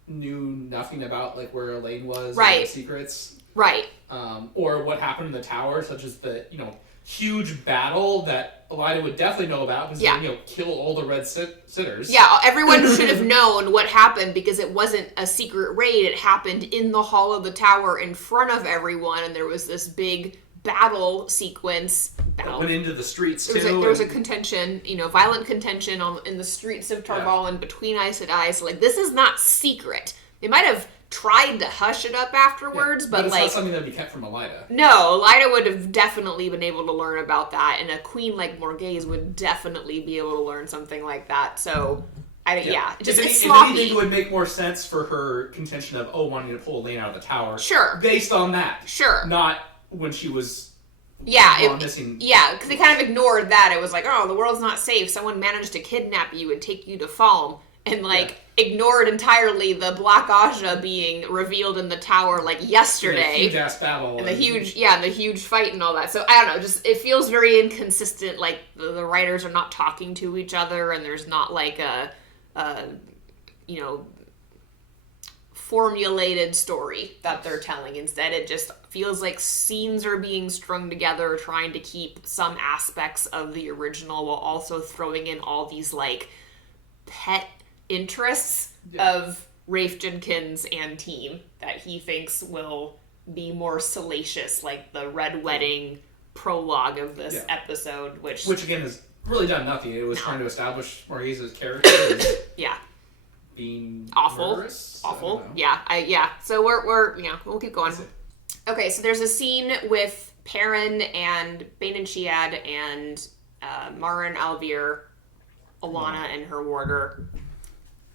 knew nothing about like where Elaine was, right? And the secrets, right? Or what happened in the tower, such as the huge battle that Elaida would definitely know about because they kill all the Red Sitters. Yeah, everyone should have known what happened because it wasn't a secret raid. It happened in the hall of the tower in front of everyone, and there was this big battle sequence. That went into the streets too. There was a contention, violent contention in the streets of Tar Valon between Aes Sedai. So this is not secret. They might have tried to hush it up afterwards, but it's not something that would be kept from Elaida. No, Elaida would have definitely been able to learn about that, and a queen like Morghese would definitely be able to learn something like that. So, it's sloppy. If anything, it would make more sense for her contention of wanting to pull Elaine out of the tower. Sure. Based on that. Sure. Not when she was. Missing. Yeah, because they kind of ignored that. It was like, the world's not safe. Someone managed to kidnap you and take you to Falme. And, ignored entirely the Black Aja being revealed in the tower, yesterday. The huge-ass battle. And the huge fight and all that. So, I don't know, just, it feels very inconsistent, the writers are not talking to each other, and there's not, a formulated story that they're telling. Instead, it just feels like scenes are being strung together, trying to keep some aspects of the original while also throwing in all these, pet interests of Rafe Jenkins and team that he thinks will be more salacious, like the Red Wedding prologue of this episode, which again has really done nothing. It was trying to establish Morghese's character as being murderous. Awful. So we'll keep going. Okay, so there's a scene with Perrin and Bane and Shead and Marin Alvear, Alana and her warder.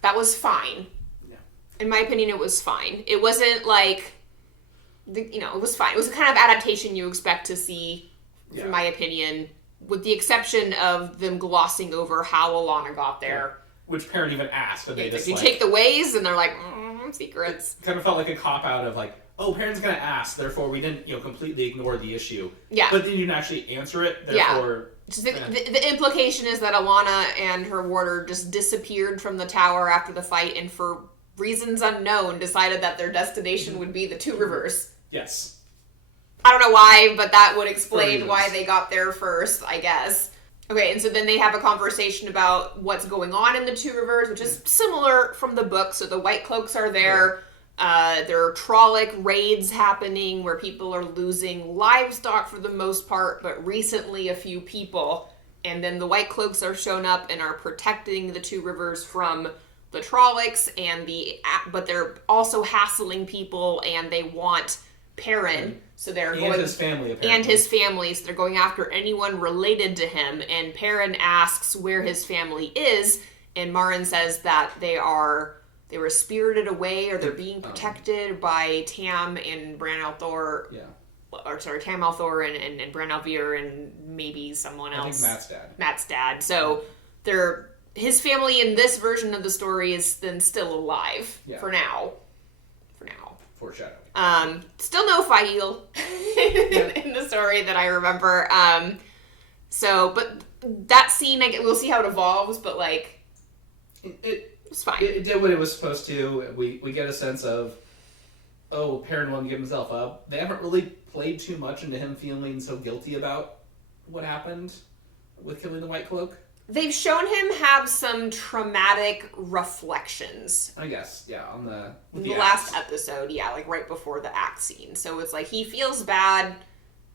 That was fine. Yeah. In my opinion, it was fine. It wasn't it was fine. It was the kind of adaptation you expect to see, in my opinion, with the exception of them glossing over how Alana got there. Which Perrin even asked, and they just you take the ways, and they're like, secrets. Kind of felt like a cop-out of Perrin's going to ask, therefore we didn't, completely ignore the issue. Yeah. But then you didn't actually answer it, therefore... The implication is that Alana and her warder just disappeared from the tower after the fight and for reasons unknown decided that their destination would be the Two Rivers. Yes. I don't know why, but that would explain why they got there first, I guess. Okay, and so then they have a conversation about what's going on in the Two Rivers, which is similar from the book. So the White Cloaks are there. There are Trolloc raids happening where people are losing livestock for the most part, but recently a few people. And then the White Cloaks are shown up and are protecting the Two Rivers from the Trollocs, but they're also hassling people, and they want Perrin. So they're his family, apparently. And his family, so they're going after anyone related to him. And Perrin asks where his family is, and Marin says that they were spirited away, or they're being protected by Tam and Bran al'Thor. Yeah. Or sorry, Tam al'Thor and Bran al'Vear and maybe someone else. I think Matt's dad. So his family in this version of the story is then still alive for now. Foreshadowing. Still no Fail in the story that I remember. But that scene, we'll see how it evolves, but it's fine. It did what it was supposed to. We get a sense of, Perrin wanted to give himself up. They haven't really played too much into him feeling so guilty about what happened with killing the White Cloak. They've shown him have some traumatic reflections. I guess, on the last episode, right before the axe scene. So it's he feels bad.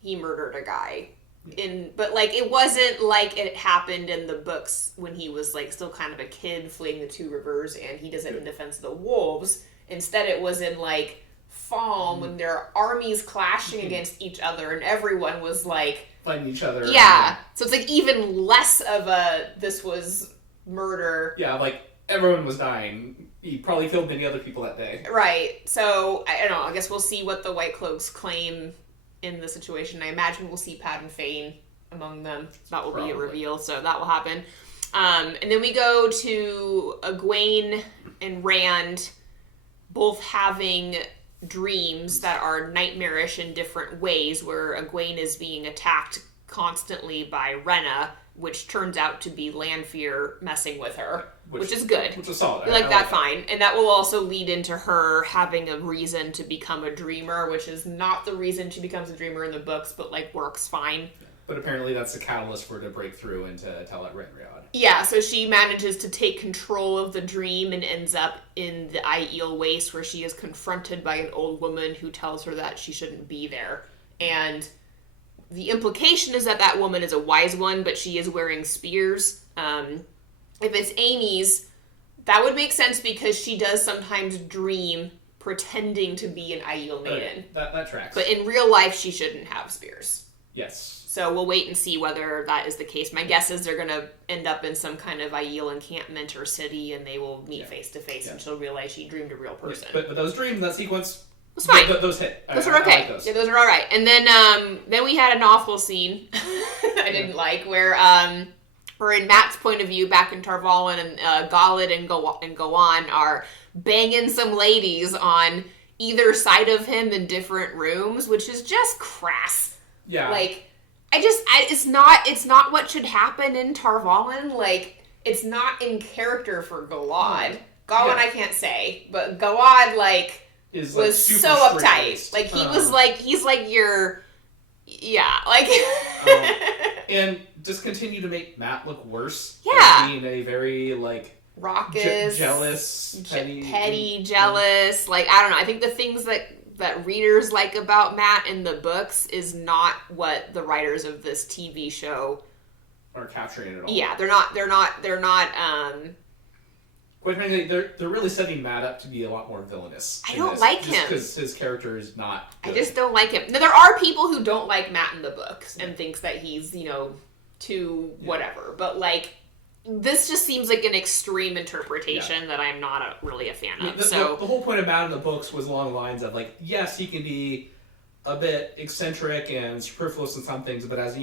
He murdered a guy. But it wasn't like it happened in the books when he was still kind of a kid fleeing the Two Rivers and he does it in defense of the wolves. Instead, it was in Falme when there are armies clashing against each other and everyone was fighting each other. Yeah. So it's even less of this was murder. Yeah, everyone was dying. He probably killed many other people that day. Right. So I don't know. I guess we'll see what the White Cloaks claim in the situation. I imagine we'll see Pat and Fane among them. That will be a reveal, so that will happen. And then we go to Egwene and Rand both having dreams that are nightmarish in different ways, where Egwene is being attacked constantly by Rhenna, which turns out to be Lanfear messing with her, which is good. Which is solid. We like that fine. And that will also lead into her having a reason to become a dreamer, which is not the reason she becomes a dreamer in the books, but like works fine. But apparently that's the catalyst for her to break through into Talat Renriad. Yeah, so she manages to take control of the dream and ends up in the Aiel Waste, where she is confronted by an old woman who tells her that she shouldn't be there. And the implication is that that woman is a wise one, but she is wearing spears. If it's Amy's, that would make sense because she does sometimes dream pretending to be an Aiel maiden. That tracks. But in real life, she shouldn't have spears. Yes. So we'll wait and see whether that is the case. My guess is they're going to end up in some kind of Aiel encampment or city, and they will meet face to face, and she'll realize she dreamed a real person. Yeah, but those dreams, that sequence, was fine. Those hit. Those are okay. Like those. Yeah, those are all right. And then we had an awful scene I didn't like, where in Matt's point of view, back in Tarvalin, and Galad and Gowan are banging some ladies on either side of him in different rooms, which is just crass. Yeah. Like, it's not what should happen in Tarvalin. Like, it's not in character for Galad. Gowan, I can't say, but Galad, like, was so uptight. Like, he's like your, like. And just continue to make Matt look worse. Yeah. Like being a very, like, raucous, jealous, petty, jealous. Like, I don't know. I think the things that readers like about Matt in the books is not what the writers of this TV show are capturing at all. Yeah, they're not. Quite frankly, they're really setting Matt up to be a lot more villainous. I don't like him because his character is not good. I just don't like him. Now, there are people who don't like Matt in the books and thinks that he's too whatever, but like. This just seems like an extreme interpretation that I'm not really a fan of. The whole point of Matt in the books was along the lines of, like, yes, he can be a bit eccentric and superfluous in some things, but as,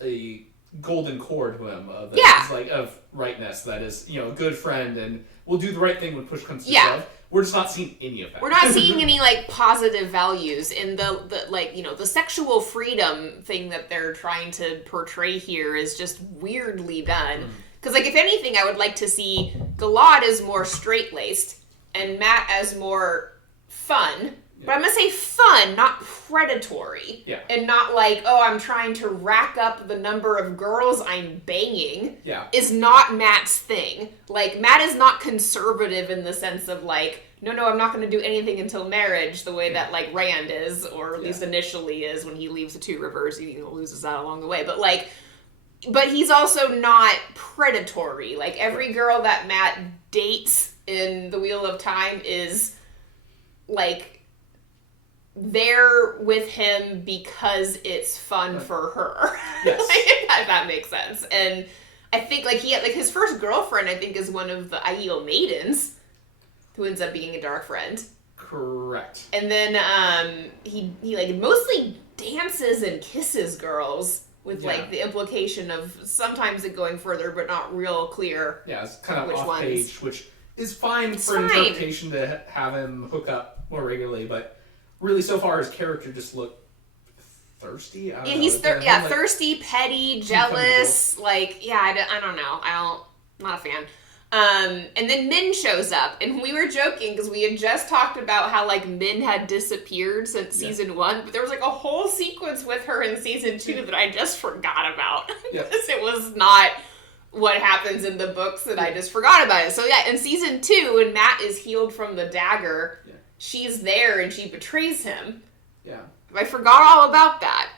a golden core to him of rightness, that is, a good friend and will do the right thing when push comes to shove. We're just not seeing any of that. We're not seeing any, like, positive values in the sexual freedom thing that they're trying to portray here is just weirdly done. Because, like, if anything, I would like to see Galad as more straight-laced and Matt as more fun. Yeah. But I'm going to say fun, not predatory. Yeah. And not like, oh, I'm trying to rack up the number of girls I'm banging. Yeah. Is not Matt's thing. Like, Matt is not conservative in the sense of, like, no, I'm not going to do anything until marriage, the way that, like, Rand is, or at least initially is when he leaves the Two Rivers. He loses that along the way. But he's also not predatory. Like, every girl that Matt dates in The Wheel of Time is, like, there with him because it's fun for her. Yes. If that makes sense. And I think, like, he had, like, his first girlfriend, I think, is one of the Aiel maidens, who ends up being a dark friend. Correct. And then he like mostly dances and kisses girls with like the implication of sometimes it going further but not real clear. Yeah, it's kind of off page, which is fine interpretation to have him hook up more regularly, but really so far his character just looked thirsty. I don't know. He's thirsty, petty, jealous. Like, I don't know. I'm not a fan. And then Min shows up, and we were joking because we had just talked about how, like, Min had disappeared since season 1, but there was, like, a whole sequence with her in season 2 that I just forgot about. Because it was not what happens in the books, and I just forgot about it. So, in season 2, when Matt is healed from the dagger, she's there, and she betrays him. Yeah. I forgot all about that.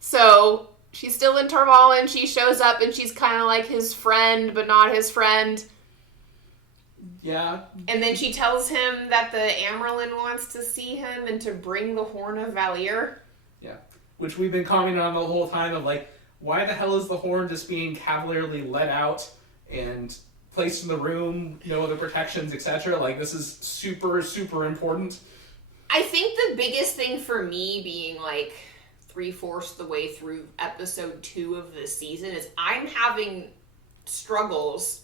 So, she's still in Tarvalin, she shows up, and she's kind of like his friend, but not his friend. Yeah. And then she tells him that the Amyrlin wants to see him and to bring the Horn of Valir. Yeah. Which we've been commenting on the whole time of, like, why the hell is the horn just being cavalierly let out and placed in the room, no other protections, etc.? Like, this is super, super important. I think the biggest thing for me being like 3/4 the way through episode 2 of this season is I'm having struggles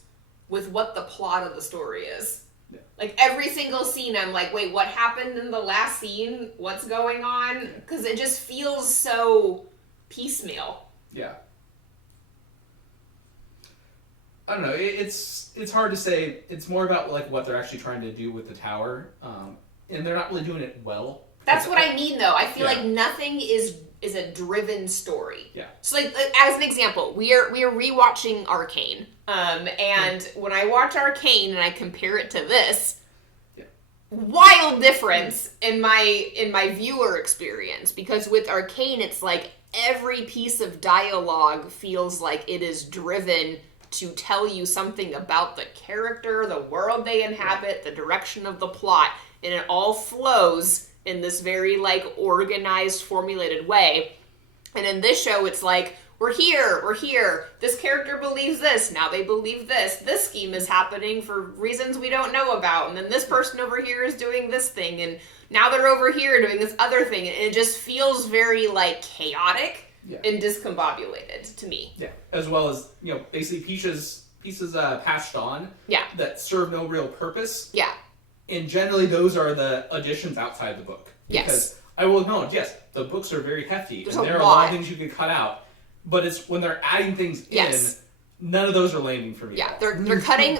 with what the plot of the story is. Yeah. Like every single scene I'm like, wait, what happened in the last scene? What's going on? Because it just feels so piecemeal. Yeah. I don't know. It's hard to say. It's more about like what they're actually trying to do with the tower, and they're not really doing it well. That's what I mean, though. I feel like nothing is a driven story. Yeah. So, like as an example, we are rewatching Arcane, and when I watch Arcane and I compare it to this, wild difference in my viewer experience, because with Arcane it's like every piece of dialogue feels like it is driven to tell you something about the character, the world they inhabit, the direction of the plot, and it all flows in this very like organized, formulated way. And in this show it's like, we're here, this character believes this, now they believe this scheme is happening for reasons we don't know about, and then this person over here is doing this thing, and now they're over here doing this other thing, and it just feels very like chaotic and discombobulated to me. Yeah, as well as, basically pieces patched on that serve no real purpose. Yeah. And generally those are the additions outside the book. Because I will acknowledge, yes, the books are very hefty, and there are a lot of things you could cut out. But it's when they're adding things in, none of those are landing for me. Yeah, they're cutting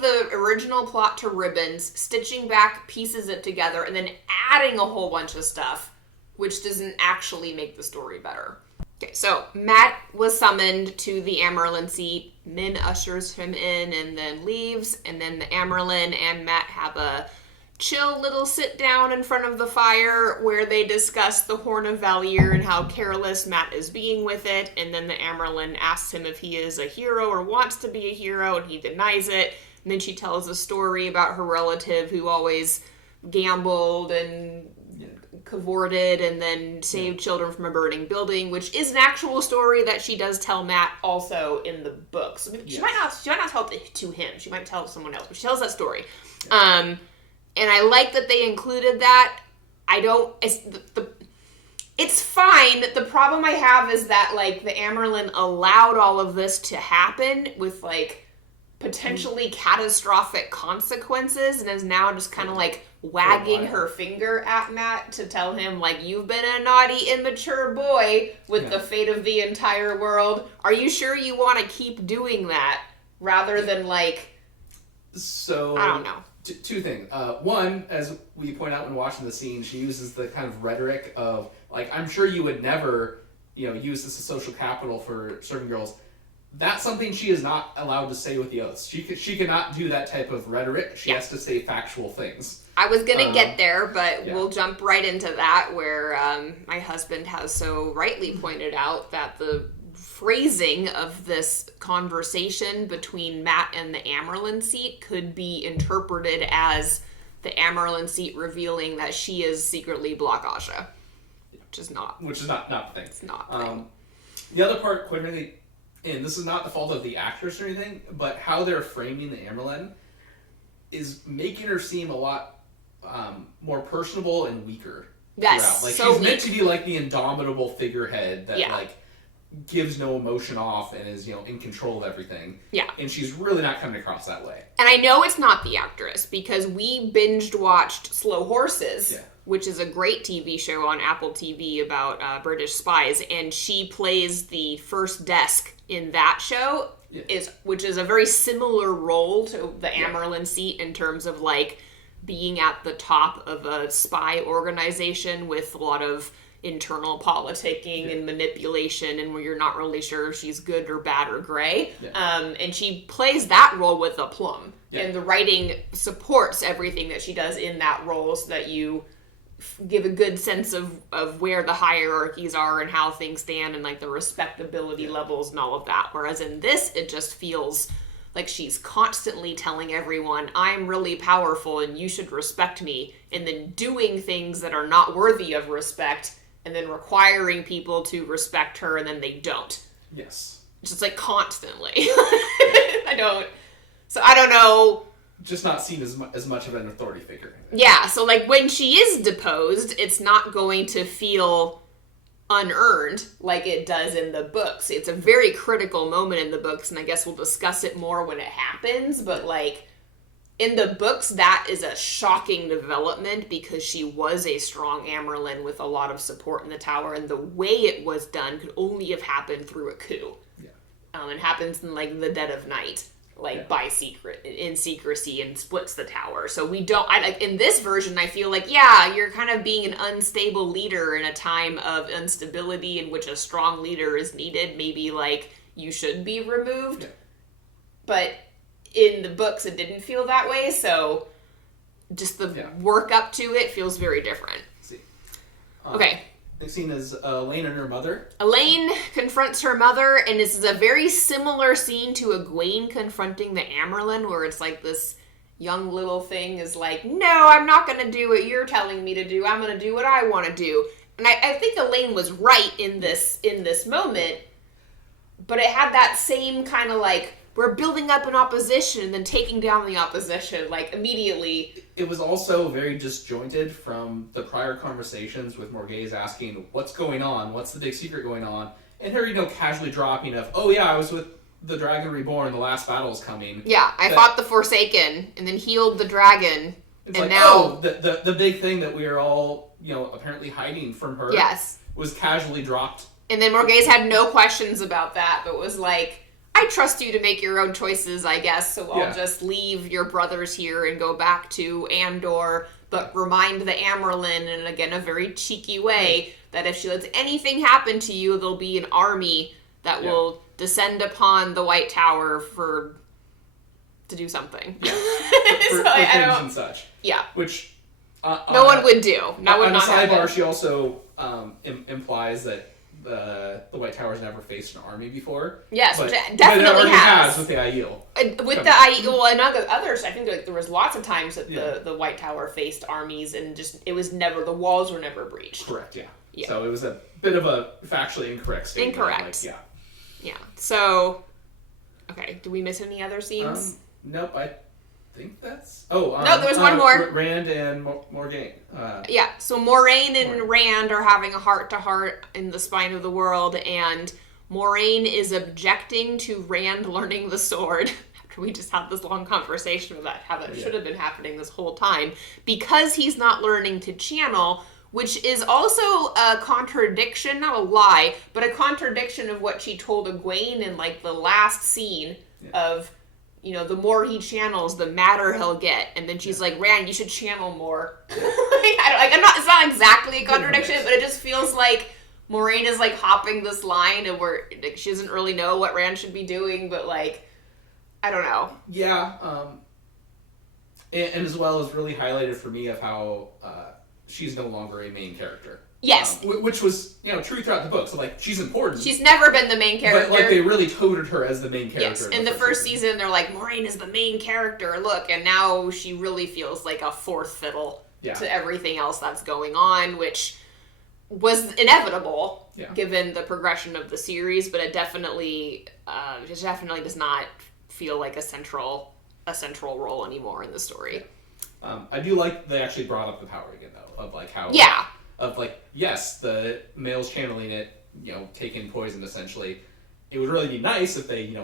the original plot to ribbons, stitching back pieces it together, and then adding a whole bunch of stuff, which doesn't actually make the story better. Okay, so Matt was summoned to the Amyrlin seat. Min ushers him in and then leaves, and then the Amyrlin and Matt have a chill little sit down in front of the fire where they discuss the Horn of Valir and how careless Matt is being with it, and then the Amyrlin asks him if he is a hero or wants to be a hero, and he denies it. And then she tells a story about her relative who always gambled and cavorted and then saved children from a burning building, which is an actual story that she does tell Matt also in the books. She might not tell it to him. She might tell it to someone else, but she tells that story. And I like that they included that. It's fine. The problem I have is that, like, the Amyrlin allowed all of this to happen with, like, potentially catastrophic consequences, and is now just kind of, like, wagging her finger at Matt to tell him, like, you've been a naughty, immature boy with the fate of the entire world. Are you sure you want to keep doing that? Rather than, like... So... I don't know. Two things. One, as we point out when watching the scene, she uses the kind of rhetoric of, like, I'm sure you would never, use this as social capital for certain girls. That's something she is not allowed to say with the oaths. She cannot do that type of rhetoric. She has to say factual things. I was going to get there, but we'll jump right into that, where my husband has so rightly pointed out that the phrasing of this conversation between Matt and the Amyrlin seat could be interpreted as the Amyrlin seat revealing that she is secretly Black Aja, which is not the thing. It's not the thing. The other part, quite frankly, and this is not the fault of the actress or anything, but how they're framing the Amyrlin is making her seem a lot more personable and weaker. Yes, throughout. Like, so she's meant to be like the indomitable figurehead that like gives no emotion off and is, in control of everything. Yeah. And she's really not coming across that way. And I know it's not the actress, because we binged watched Slow Horses, which is a great TV show on Apple TV about British spies, and she plays the first desk in that show, which is a very similar role to the Amyrlin seat in terms of, like, being at the top of a spy organization with a lot of internal politicking and manipulation, and where you're not really sure if she's good or bad or gray. And she plays that role with aplomb. And the writing supports everything that she does in that role, so that you give a good sense of where the hierarchies are and how things stand and, like, the respectability levels and all of that. Whereas in this, it just feels like she's constantly telling everyone, I'm really powerful and you should respect me, and then doing things that are not worthy of respect, and then requiring people to respect her, and then they don't. Yes. Just, like, constantly. I don't know just not seen as much of an authority figure. Yeah, so like when she is deposed, it's not going to feel unearned like it does in the books. It's a very critical moment in the books, and I guess we'll discuss it more when it happens, but like in the books, that is a shocking development because she was a strong Amyrlin with a lot of support in the tower, and the way it was done could only have happened through a coup. Yeah. It happens in like the dead of night, like by in secrecy, and splits the tower. So we don't. In this version, I feel like you're kind of being an unstable leader in a time of instability in which a strong leader is needed. Maybe like you should be removed, but in the books, it didn't feel that way, so just the work up to it feels very different. Let's see. Okay. Next scene is Elaine and her mother. Elaine confronts her mother, and this is a very similar scene to Egwene confronting the Amyrlin, where it's like this young little thing is like, no, I'm not going to do what you're telling me to do. I'm going to do what I want to do. And I think Elaine was right in this moment, but it had that same kind of like, we're building up an opposition and then taking down the opposition, like, immediately. It was also very disjointed from the prior conversations with Morghese asking, what's going on? What's the big secret going on? And her, casually dropping of, oh yeah, I was with the Dragon Reborn, the last battle's coming. Yeah, I fought the Forsaken, and then healed the dragon, and like, now... the big thing that we are all, apparently hiding from her was casually dropped. And then Morghese had no questions about that, but was like, I trust you to make your own choices, I guess, so I'll just leave your brothers here and go back to Andor, but remind the Amyrlin in, again, a very cheeky way, that if she lets anything happen to you, there'll be an army that will descend upon the White Tower to do something. Yeah. For things and such. Yeah. Which... no one would do. That would on not a sidebar, happen. She also implies that the White Tower's never faced an army before. Yes, which it definitely has with the Aiel. With the Aiel and others, I think there was lots of times that the White Tower faced armies, and just the walls were never breached. Correct. Yeah. So it was a bit of a factually incorrect statement. Incorrect. Yeah. So, okay. Do we miss any other scenes? Nope. I think that's... no, there was one more. Rand and Morgaine. So Moiraine and Rand are having a heart-to-heart in the Spine of the World, and Moiraine is objecting to Rand learning the sword, after we just had this long conversation about how that should have been happening this whole time, because he's not learning to channel, which is also a contradiction, not a lie, but a contradiction of what she told Egwene in, like, the last scene of... the more he channels, the madder he'll get. And then she's like, Rand, you should channel more. It's not exactly a contradiction, but it just feels like Moiraine is, like, hopping this line and where she doesn't really know what Rand should be doing, but, like, I don't know. Yeah. And as well as really highlighted for me of how she's no longer a main character. Yes. Which was, true throughout the book. So, like, she's important. She's never been the main character. But, like, they really toted her as the main character. Yes, in the first season, they're like, Moiraine is the main character, look. And now she really feels like a fourth fiddle to everything else that's going on, which was inevitable, given the progression of the series. But it definitely does not feel like a central role anymore in the story. I do like they actually brought up the power again, though, of, like, how... Yeah. Of, like, yes, the male's channeling it, taking poison, essentially. It would really be nice if they,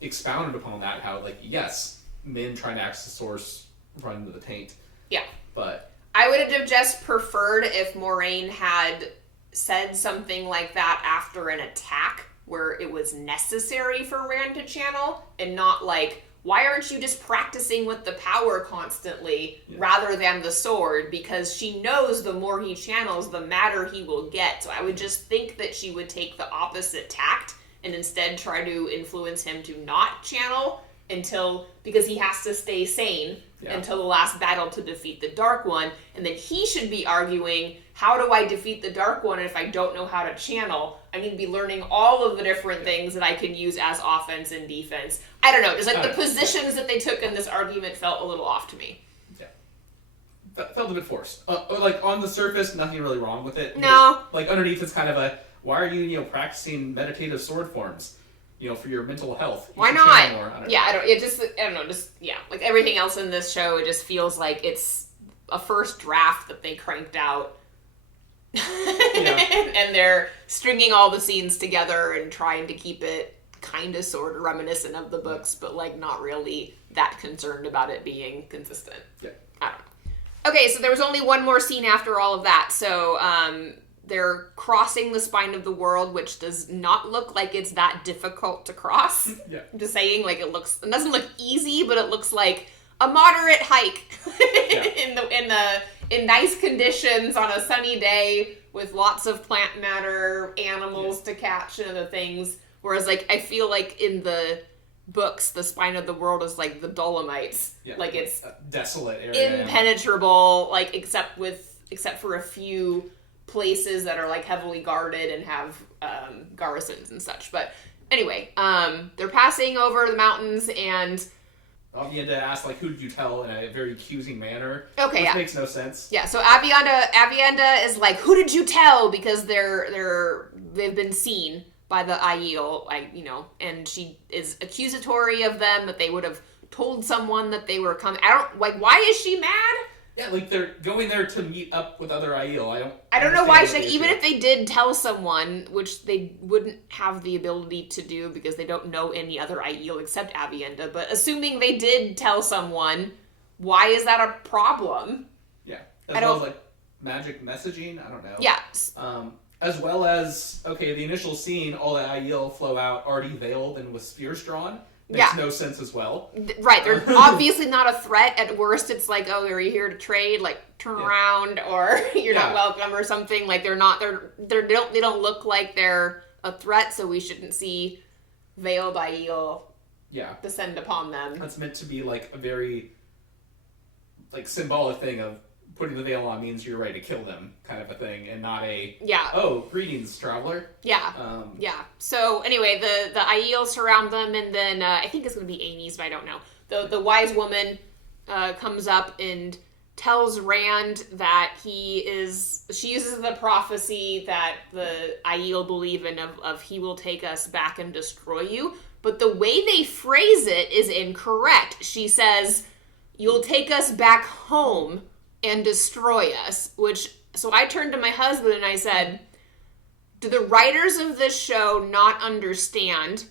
expounded upon that, how, like, yes, men trying to access the source run into the taint. Yeah. But... I would have just preferred if Moiraine had said something like that after an attack, where it was necessary for Rand to channel, and not, like... Why aren't you just practicing with the power constantly rather than the sword? Because she knows the more he channels, the madder he will get. So I would just think that she would take the opposite tact and instead try to influence him to not channel because he has to stay sane until the last battle to defeat the Dark One. And then he should be arguing, how do I defeat the Dark One if I don't know how to channel? I need to be learning all of the different things that I can use as offense and defense. I don't know. Just like the positions that they took in this argument felt a little off to me. Yeah. That felt a bit forced. Like, on the surface, nothing really wrong with it. No. Like, underneath, it's kind of a, why are you, practicing meditative sword forms? for your mental health. Why not? I don't know. Like everything else in this show, it just feels like it's a first draft that they cranked out. And they're stringing all the scenes together and trying to keep it kind of sort of reminiscent of the books, but like not really that concerned about it being consistent. Yeah. I don't know. Okay, so there was only one more scene after all of that. So they're crossing the spine of the world, which does not look like it's that difficult to cross. Yeah. I'm just saying, like it doesn't look easy, but it looks like a moderate hike in nice conditions on a sunny day with lots of plant matter, animals to catch, and other things. Whereas, like, I feel like in the books, the spine of the world is like the Dolomites. Yeah, like it's a desolate area, impenetrable. Like except for a few places that are like heavily guarded and have garrisons and such. But anyway, they're passing over the mountains and Aviendha asked, like, who did you tell in a very accusing manner. Okay, which makes no sense. Yeah, so Aviendha is like, who did you tell? Because they've been seen by the Aiel, and she is accusatory of them that they would have told someone that they were coming. Why is she mad? Yeah, like they're going there to meet up with other Aiel. I don't know why she's like, even if they did tell someone, which they wouldn't have the ability to do because they don't know any other Aiel except Aviendha, but assuming they did tell someone, why is that a problem? Yeah. Well as like magic messaging, I don't know. Yeah. As well as, the initial scene, all the Aiel flow out already veiled and with spears drawn. Makes no sense as well. Right, they're obviously not a threat. At worst, it's like, oh, are you here to trade? Like, turn around, or you're not welcome, or something. Like, they don't look like they're a threat, so we shouldn't see veiled Aiel descend upon them. That's meant to be like a very like symbolic thing of putting the veil on means you're ready to kill them kind of a thing, and not oh, greetings, traveler. Yeah. So anyway, the Aiel surround them, and then I think it's going to be Amy's, but I don't know. The wise woman comes up and tells Rand that she uses the prophecy that the Aiel believe in of he will take us back and destroy you, but the way they phrase it is incorrect. She says, you'll take us back home and destroy us, so I turned to my husband and I said, do the writers of this show not understand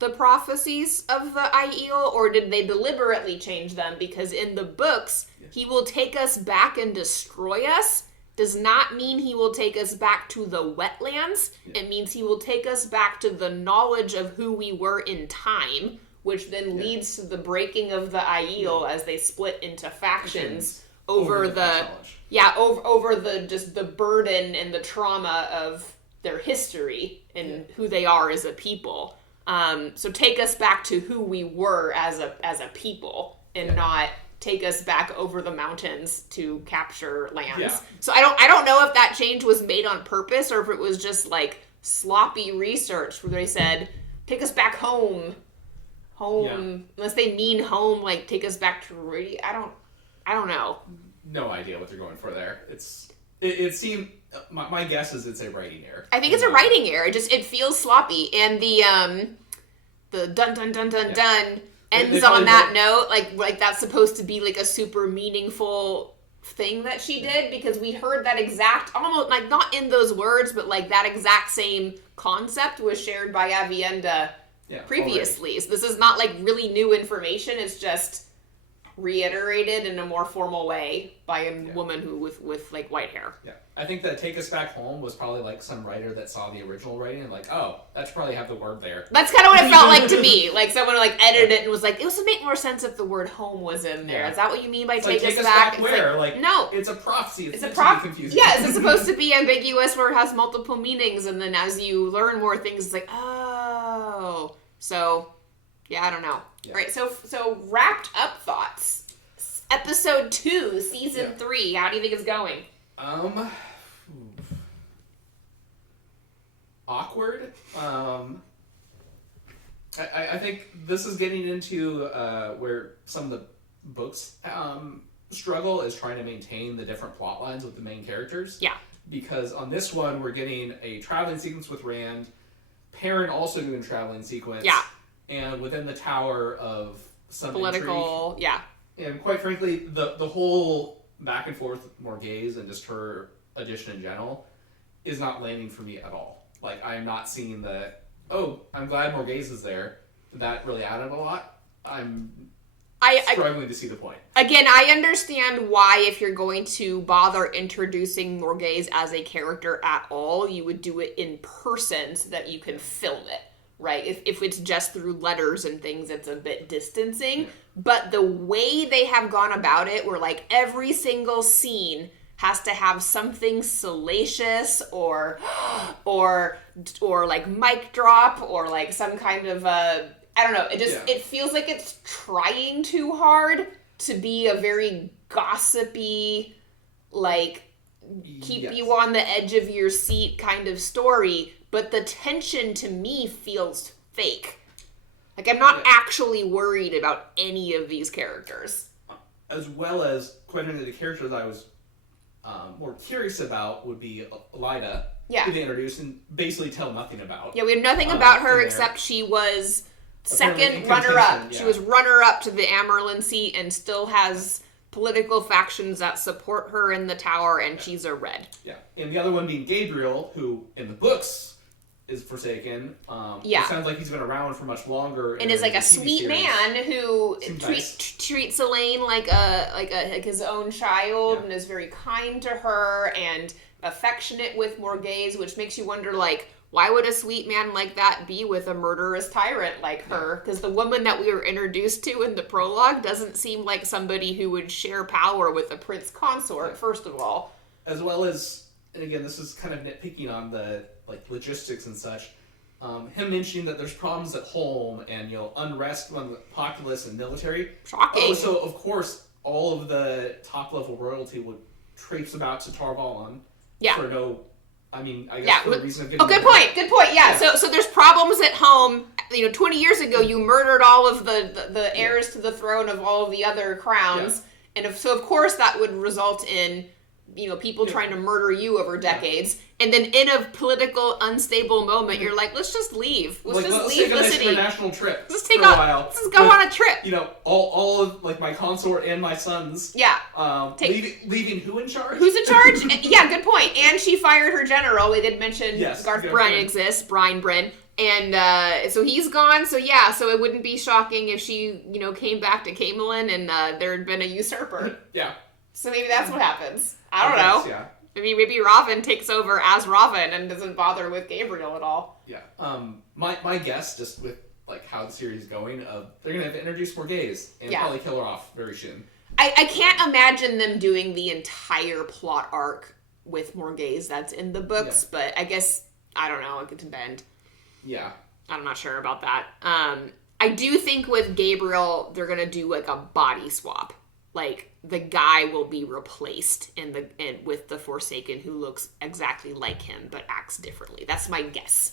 the prophecies of the Aiel, or did they deliberately change them? Because in the books, he will take us back and destroy us does not mean he will take us back to the wetlands. It means he will take us back to the knowledge of who we were in time, which then leads to the breaking of the Aiel as they split into factions. Over the just the burden and the trauma of their history and who they are as a people. So take us back to who we were as a people, and not take us back over the mountains to capture lands. Yeah. So I don't know if that change was made on purpose or if it was just like sloppy research where they said take us back home, unless they mean home like take us back to I don't know. No idea what they're going for there. It seemed my guess is it's a writing error. I think it's a writing error. It feels sloppy, and the dun dun dun dun dun ends on that note. Like that's supposed to be like a super meaningful thing that she did, because we heard that exact, almost like not in those words, but like that exact same concept was shared by Aviendha previously. Already. So this is not like really new information. It's just reiterated in a more formal way by a woman who with like white hair. Yeah. I think that Take Us Back Home was probably like some writer that saw the original writing and like, oh, that should probably have the word there. That's kind of what it felt like to me. Like someone like edited it and was like, it would make more sense if the word home was in there. Yeah. Is that what you mean by Take Us Back? Where? Like, no. It's a prophecy. It's a prophecy. Confusing. Yeah, is it supposed to be ambiguous where it has multiple meanings, and then as you learn more things, it's like, oh. So, yeah, I don't know. Yeah. Right, so wrapped up thoughts. Episode 2, Season 3. How do you think it's going? Awkward. I think this is getting into where some of the books struggle is trying to maintain the different plot lines with the main characters. Yeah. Because on this one, we're getting a traveling sequence with Rand. Perrin also doing a traveling sequence. Yeah. And within the tower of some political, intrigue. Yeah. And quite frankly, the whole back and forth with Morghese and just her addition in general is not landing for me at all. Like, I am not seeing I'm glad Morghese is there. That really added a lot. I'm struggling to see the point. Again, I understand why, if you're going to bother introducing Morghese as a character at all, you would do it in person so that you can film it, right? If it's just through letters and things, it's a bit distancing. Yeah. But the way they have gone about it, where like every single scene has to have something salacious or like mic drop or like some kind of I don't know. It feels like it's trying too hard to be a very gossipy, like keep you on the edge of your seat kind of story. But the tension to me feels fake. Like I'm not actually worried about any of these characters. As well as quite many of the characters I was more curious about would be Elaida, who they introduced and basically tell nothing about. Yeah, we had nothing about her except she was second runner-up. Yeah. She was runner-up to the Amyrlin seat and still has political factions that support her in the tower, and she's a red. Yeah, and the other one being Gabriel, who in the books is Forsaken. It sounds like he's been around for much longer. And is like a sweet man who treats Elaine like his own child and is very kind to her and affectionate with Morghese, which makes you wonder, like, why would a sweet man like that be with a murderous tyrant like her? Because the woman that we were introduced to in the prologue doesn't seem like somebody who would share power with a prince consort, first of all. As well as, and again, this is kind of nitpicking on the like logistics and such, him mentioning that there's problems at home and, unrest among the populace and military. Shocking. Oh, so of course, all of the top-level royalty would traipse about to Tar Valon for no... I mean, I guess for the reason of getting... good point, yeah. So there's problems at home. 20 years ago, you murdered all of the heirs to the throne of all of the other crowns. Yeah. And so, of course, that would result in, people trying to murder you over decades. Yeah. And then in a political, unstable moment, you're like, let's just leave. Let's leave the city. Let's take a national trip Let's go on a trip. All of, like, my consort and my sons. Yeah. Leaving who in charge? Who's in charge? Yeah, good point. And she fired her general. We did mention Garth Bryn exists, Brian Bryn. And so he's gone. So so it wouldn't be shocking if she, came back to Camelin and there had been a usurper. Yeah. So maybe that's what happens. I don't know. Yeah. Maybe Ravin takes over as Ravin and doesn't bother with Gabriel at all. Yeah. My guess, just with like how the series is going, they're gonna have to introduce Morghese and probably kill her off very soon. I can't imagine them doing the entire plot arc with Morghese that's in the books, but I guess I don't know. It could depend. Yeah. I'm not sure about that. I do think with Gabriel, they're gonna do like a body swap. Like the guy will be replaced with the Forsaken who looks exactly like him but acts differently. That's my guess.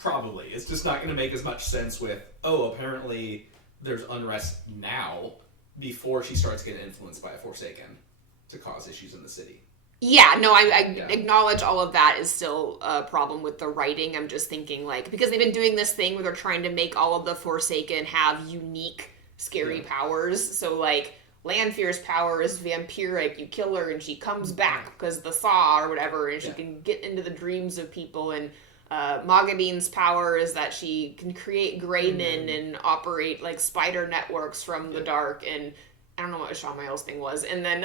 Probably. It's just not going to make as much sense with, apparently there's unrest now before she starts getting influenced by a Forsaken to cause issues in the city. Yeah, no, I acknowledge all of that is still a problem with the writing. I'm just thinking, like, because they've been doing this thing where they're trying to make all of the Forsaken have unique, scary powers. So, like, Lanfear's power is vampiric. You kill her and she comes back because the saw or whatever, and she can get into the dreams of people. And Moghedine's power is that she can create Greynin and operate like spider networks from the dark. And I don't know what Ishamael's thing was. And then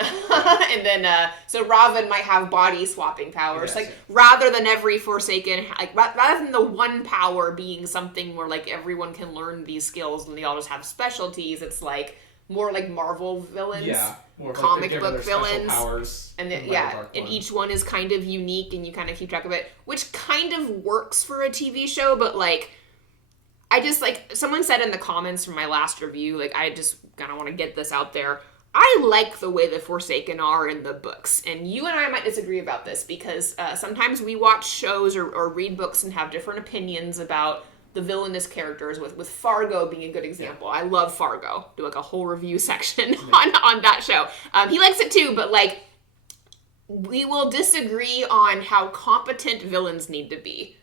so Ravin might have body swapping powers. Rather than every Forsaken, like rather than the one power being something where like everyone can learn these skills and they all just have specialties, it's like more like Marvel villains, more comic like book villains, powers, and each one is kind of unique, and you kind of keep track of it, which kind of works for a TV show. But like, I just like someone said in the comments from my last review, like I just kind of want to get this out there. I like the way the Forsaken are in the books, and you and I might disagree about this because sometimes we watch shows or read books and have different opinions about the villainous characters, with Fargo being a good example. I love Fargo. Do like a whole review section on that show. He likes it too, but like we will disagree on how competent villains need to be.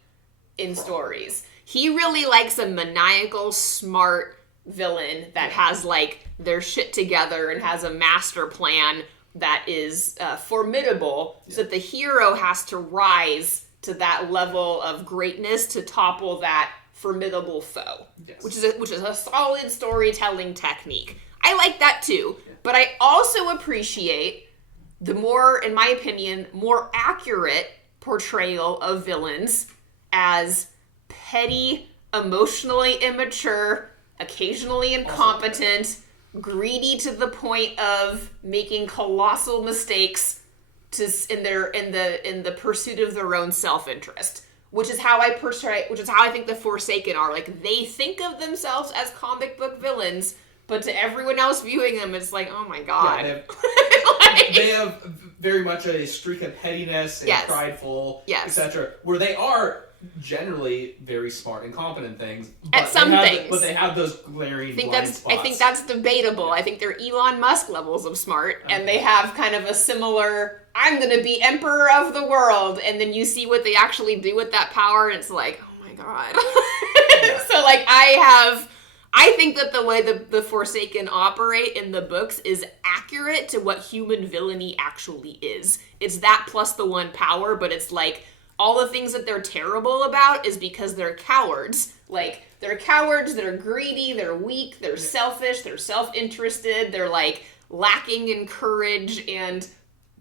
in stories. He really likes a maniacal, smart villain that has, like, their shit together and has a master plan that is formidable, so that the hero has to rise to that level of greatness to topple that formidable foe, which is a solid storytelling technique. I like that too, but I also appreciate the more, in my opinion, more accurate portrayal of villains as petty, emotionally immature, occasionally incompetent, greedy to the point of making colossal mistakes in the pursuit of their own self-interest, which is how I think the Forsaken are. Like, they think of themselves as comic book villains, but to everyone else viewing them, it's like, oh my god. Yeah, they have very much a streak of pettiness and prideful, etc., where they are generally very smart and competent things. At some things. But they have those glaring blind spots. I think that's debatable. I think they're Elon Musk levels of smart, and they have kind of a similar, I'm going to be emperor of the world, and then you see what they actually do with that power, and it's like, oh my god. So, like, I think that the way the Forsaken operate in the books is accurate to what human villainy actually is. It's that plus the one power, but it's like, all the things that they're terrible about is because they're cowards. Like, they're cowards, they're greedy, they're weak, they're selfish, they're self-interested, they're, like, lacking in courage and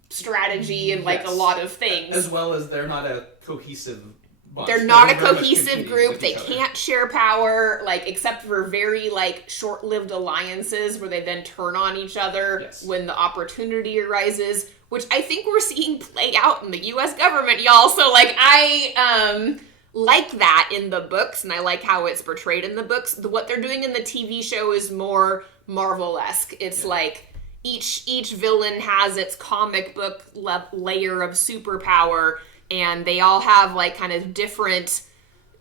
strategy and, like, a lot of things. As well as they're not a cohesive bunch. They're not a cohesive group. They can't share power, like, except for very, like, short-lived alliances where they then turn on each other when the opportunity arises, which I think we're seeing play out in the U.S. government, y'all. So, like, I like that in the books, and I like how it's portrayed in the books. What they're doing in the TV show is more Marvel-esque. It's like each villain has its comic book layer of superpower, and they all have, like, kind of different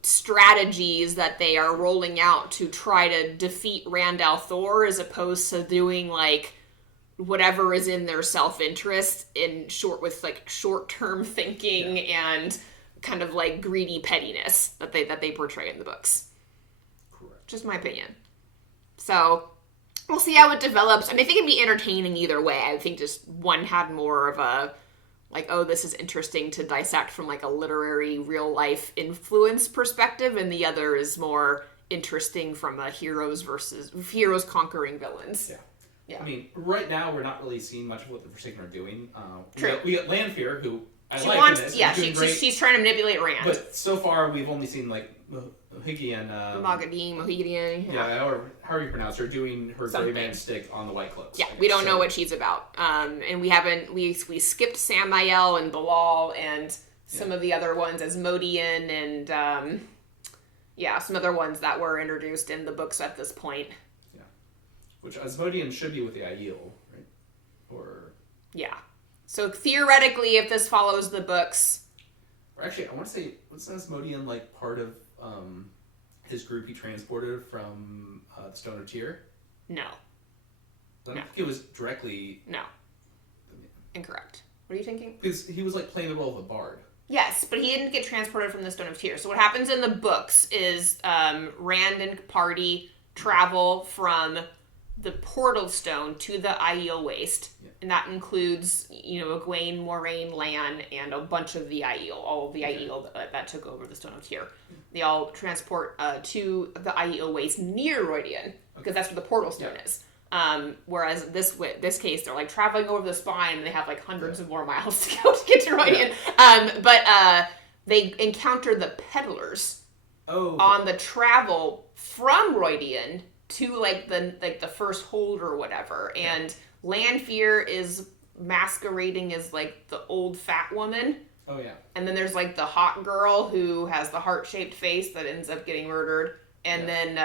strategies that they are rolling out to try to defeat Rand al'Thor, as opposed to doing, like, whatever is in their self-interest with like short-term thinking and kind of like greedy pettiness that they portray in the books. Correct. Just my opinion. So we'll see how it develops. And I think it'd be entertaining either way. I think just one had more of a like, oh, this is interesting to dissect from like a literary real life influence perspective, and the other is more interesting from a heroes conquering villains. Yeah. Yeah. I mean, right now we're not really seeing much of what the Forsaken are doing. True. We got Lanfear, who she's trying to manipulate Rand. But so far we've only seen like Mohigian. Mohigian. Yeah, or however you pronounce her, doing her Grey Man stick on the White Cloaks. Yeah, we don't know what she's about. And we skipped Samael and Bilal and some of the other ones, Asmodean and some other ones that were introduced in the books at this point. Which Asmodean should be with the Aiel, right? Or so theoretically, if this follows the books, or actually, I want to say, was Asmodean like part of his group he transported from the Stone of Tyr? No. I don't think it was directly. No. Incorrect. What are you thinking? Because he was like playing the role of a bard. Yes, but he didn't get transported from the Stone of Tyr. So what happens in the books is Rand and party travel from the Portal Stone to the Aiel Waste, and that includes, Egwene, Moraine, Lan, and a bunch of the Aiel, all of the Aiel that took over the Stone of Tyr. They all transport to the Aiel Waste near Rhuidean, because that's where the Portal Stone is. Whereas this case, they're like traveling over the spine, and they have like hundreds of more miles to go to get to Rhuidean. But they encounter the peddlers on the travel from Rhuidean to like the first hold or whatever, and Lanfear is masquerading as like the old fat woman. Oh yeah. And then there's like the hot girl who has the heart-shaped face that ends up getting murdered, and then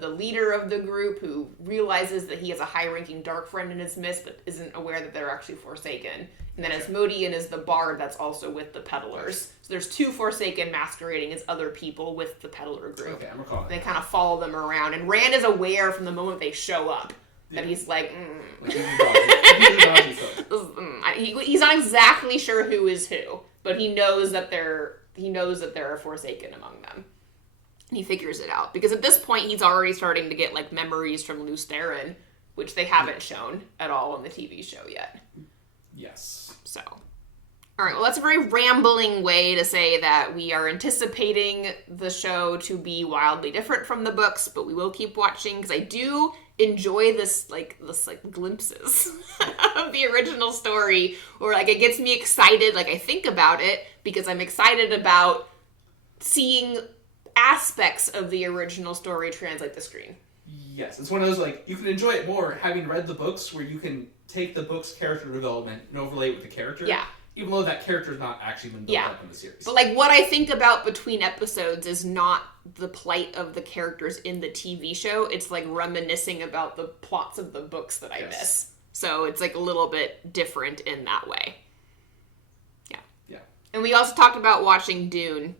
the leader of the group who realizes that he has a high-ranking dark friend in his midst but isn't aware that they're actually Forsaken. And then Asmodean is the bard that's also with the peddlers. So there's two Forsaken masquerading as other people with the peddler group. Okay, I'm recalling. They kind of follow them around. And Rand is aware from the moment they show up that he's like, he's not exactly sure who is who. But he knows that they're he knows that there are Forsaken among them. And he figures it out. Because at this point, he's already starting to get, like, memories from Lews Therin, which they haven't shown at all in the TV show yet. Yes. So. All right, well, that's a very rambling way to say that we are anticipating the show to be wildly different from the books, but we will keep watching, because I do enjoy this glimpses of the original story, or, like, it gets me excited, like, I think about it, because I'm excited about seeing aspects of the original story translate to screen. Yes, it's one of those, like, you can enjoy it more having read the books, where you can take the book's character development and overlay it with the character. Yeah. Even though that character's not actually been built up in the series. But, like, what I think about between episodes is not the plight of the characters in the TV show. It's, like, reminiscing about the plots of the books that I miss. So it's, like, a little bit different in that way. Yeah. Yeah. And we also talked about watching Dune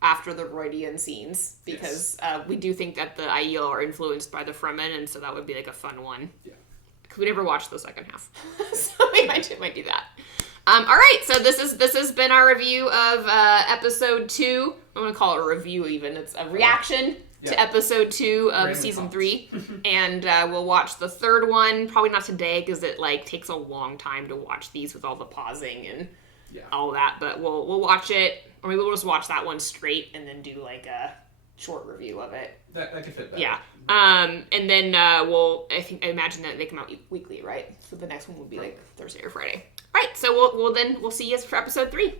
after the Rhuidean scenes, because we do think that the Aiel are influenced by the Fremen, and so that would be, like, a fun one. Yeah. Because we never watched the second half. So we might do that. All right, so this has been our review of episode 2. I'm going to call it a review even. It's a reaction to episode 2 of season 3. And we'll watch the third one, probably not today, because it, like, takes a long time to watch these with all the pausing and all that. But we'll watch it, or maybe we'll just watch that one straight and then do, like, a short review of it. That could fit better. Yeah. And then I imagine that they come out weekly, right? So the next one would be, like, Thursday or Friday. Right, so we'll see you for episode 3.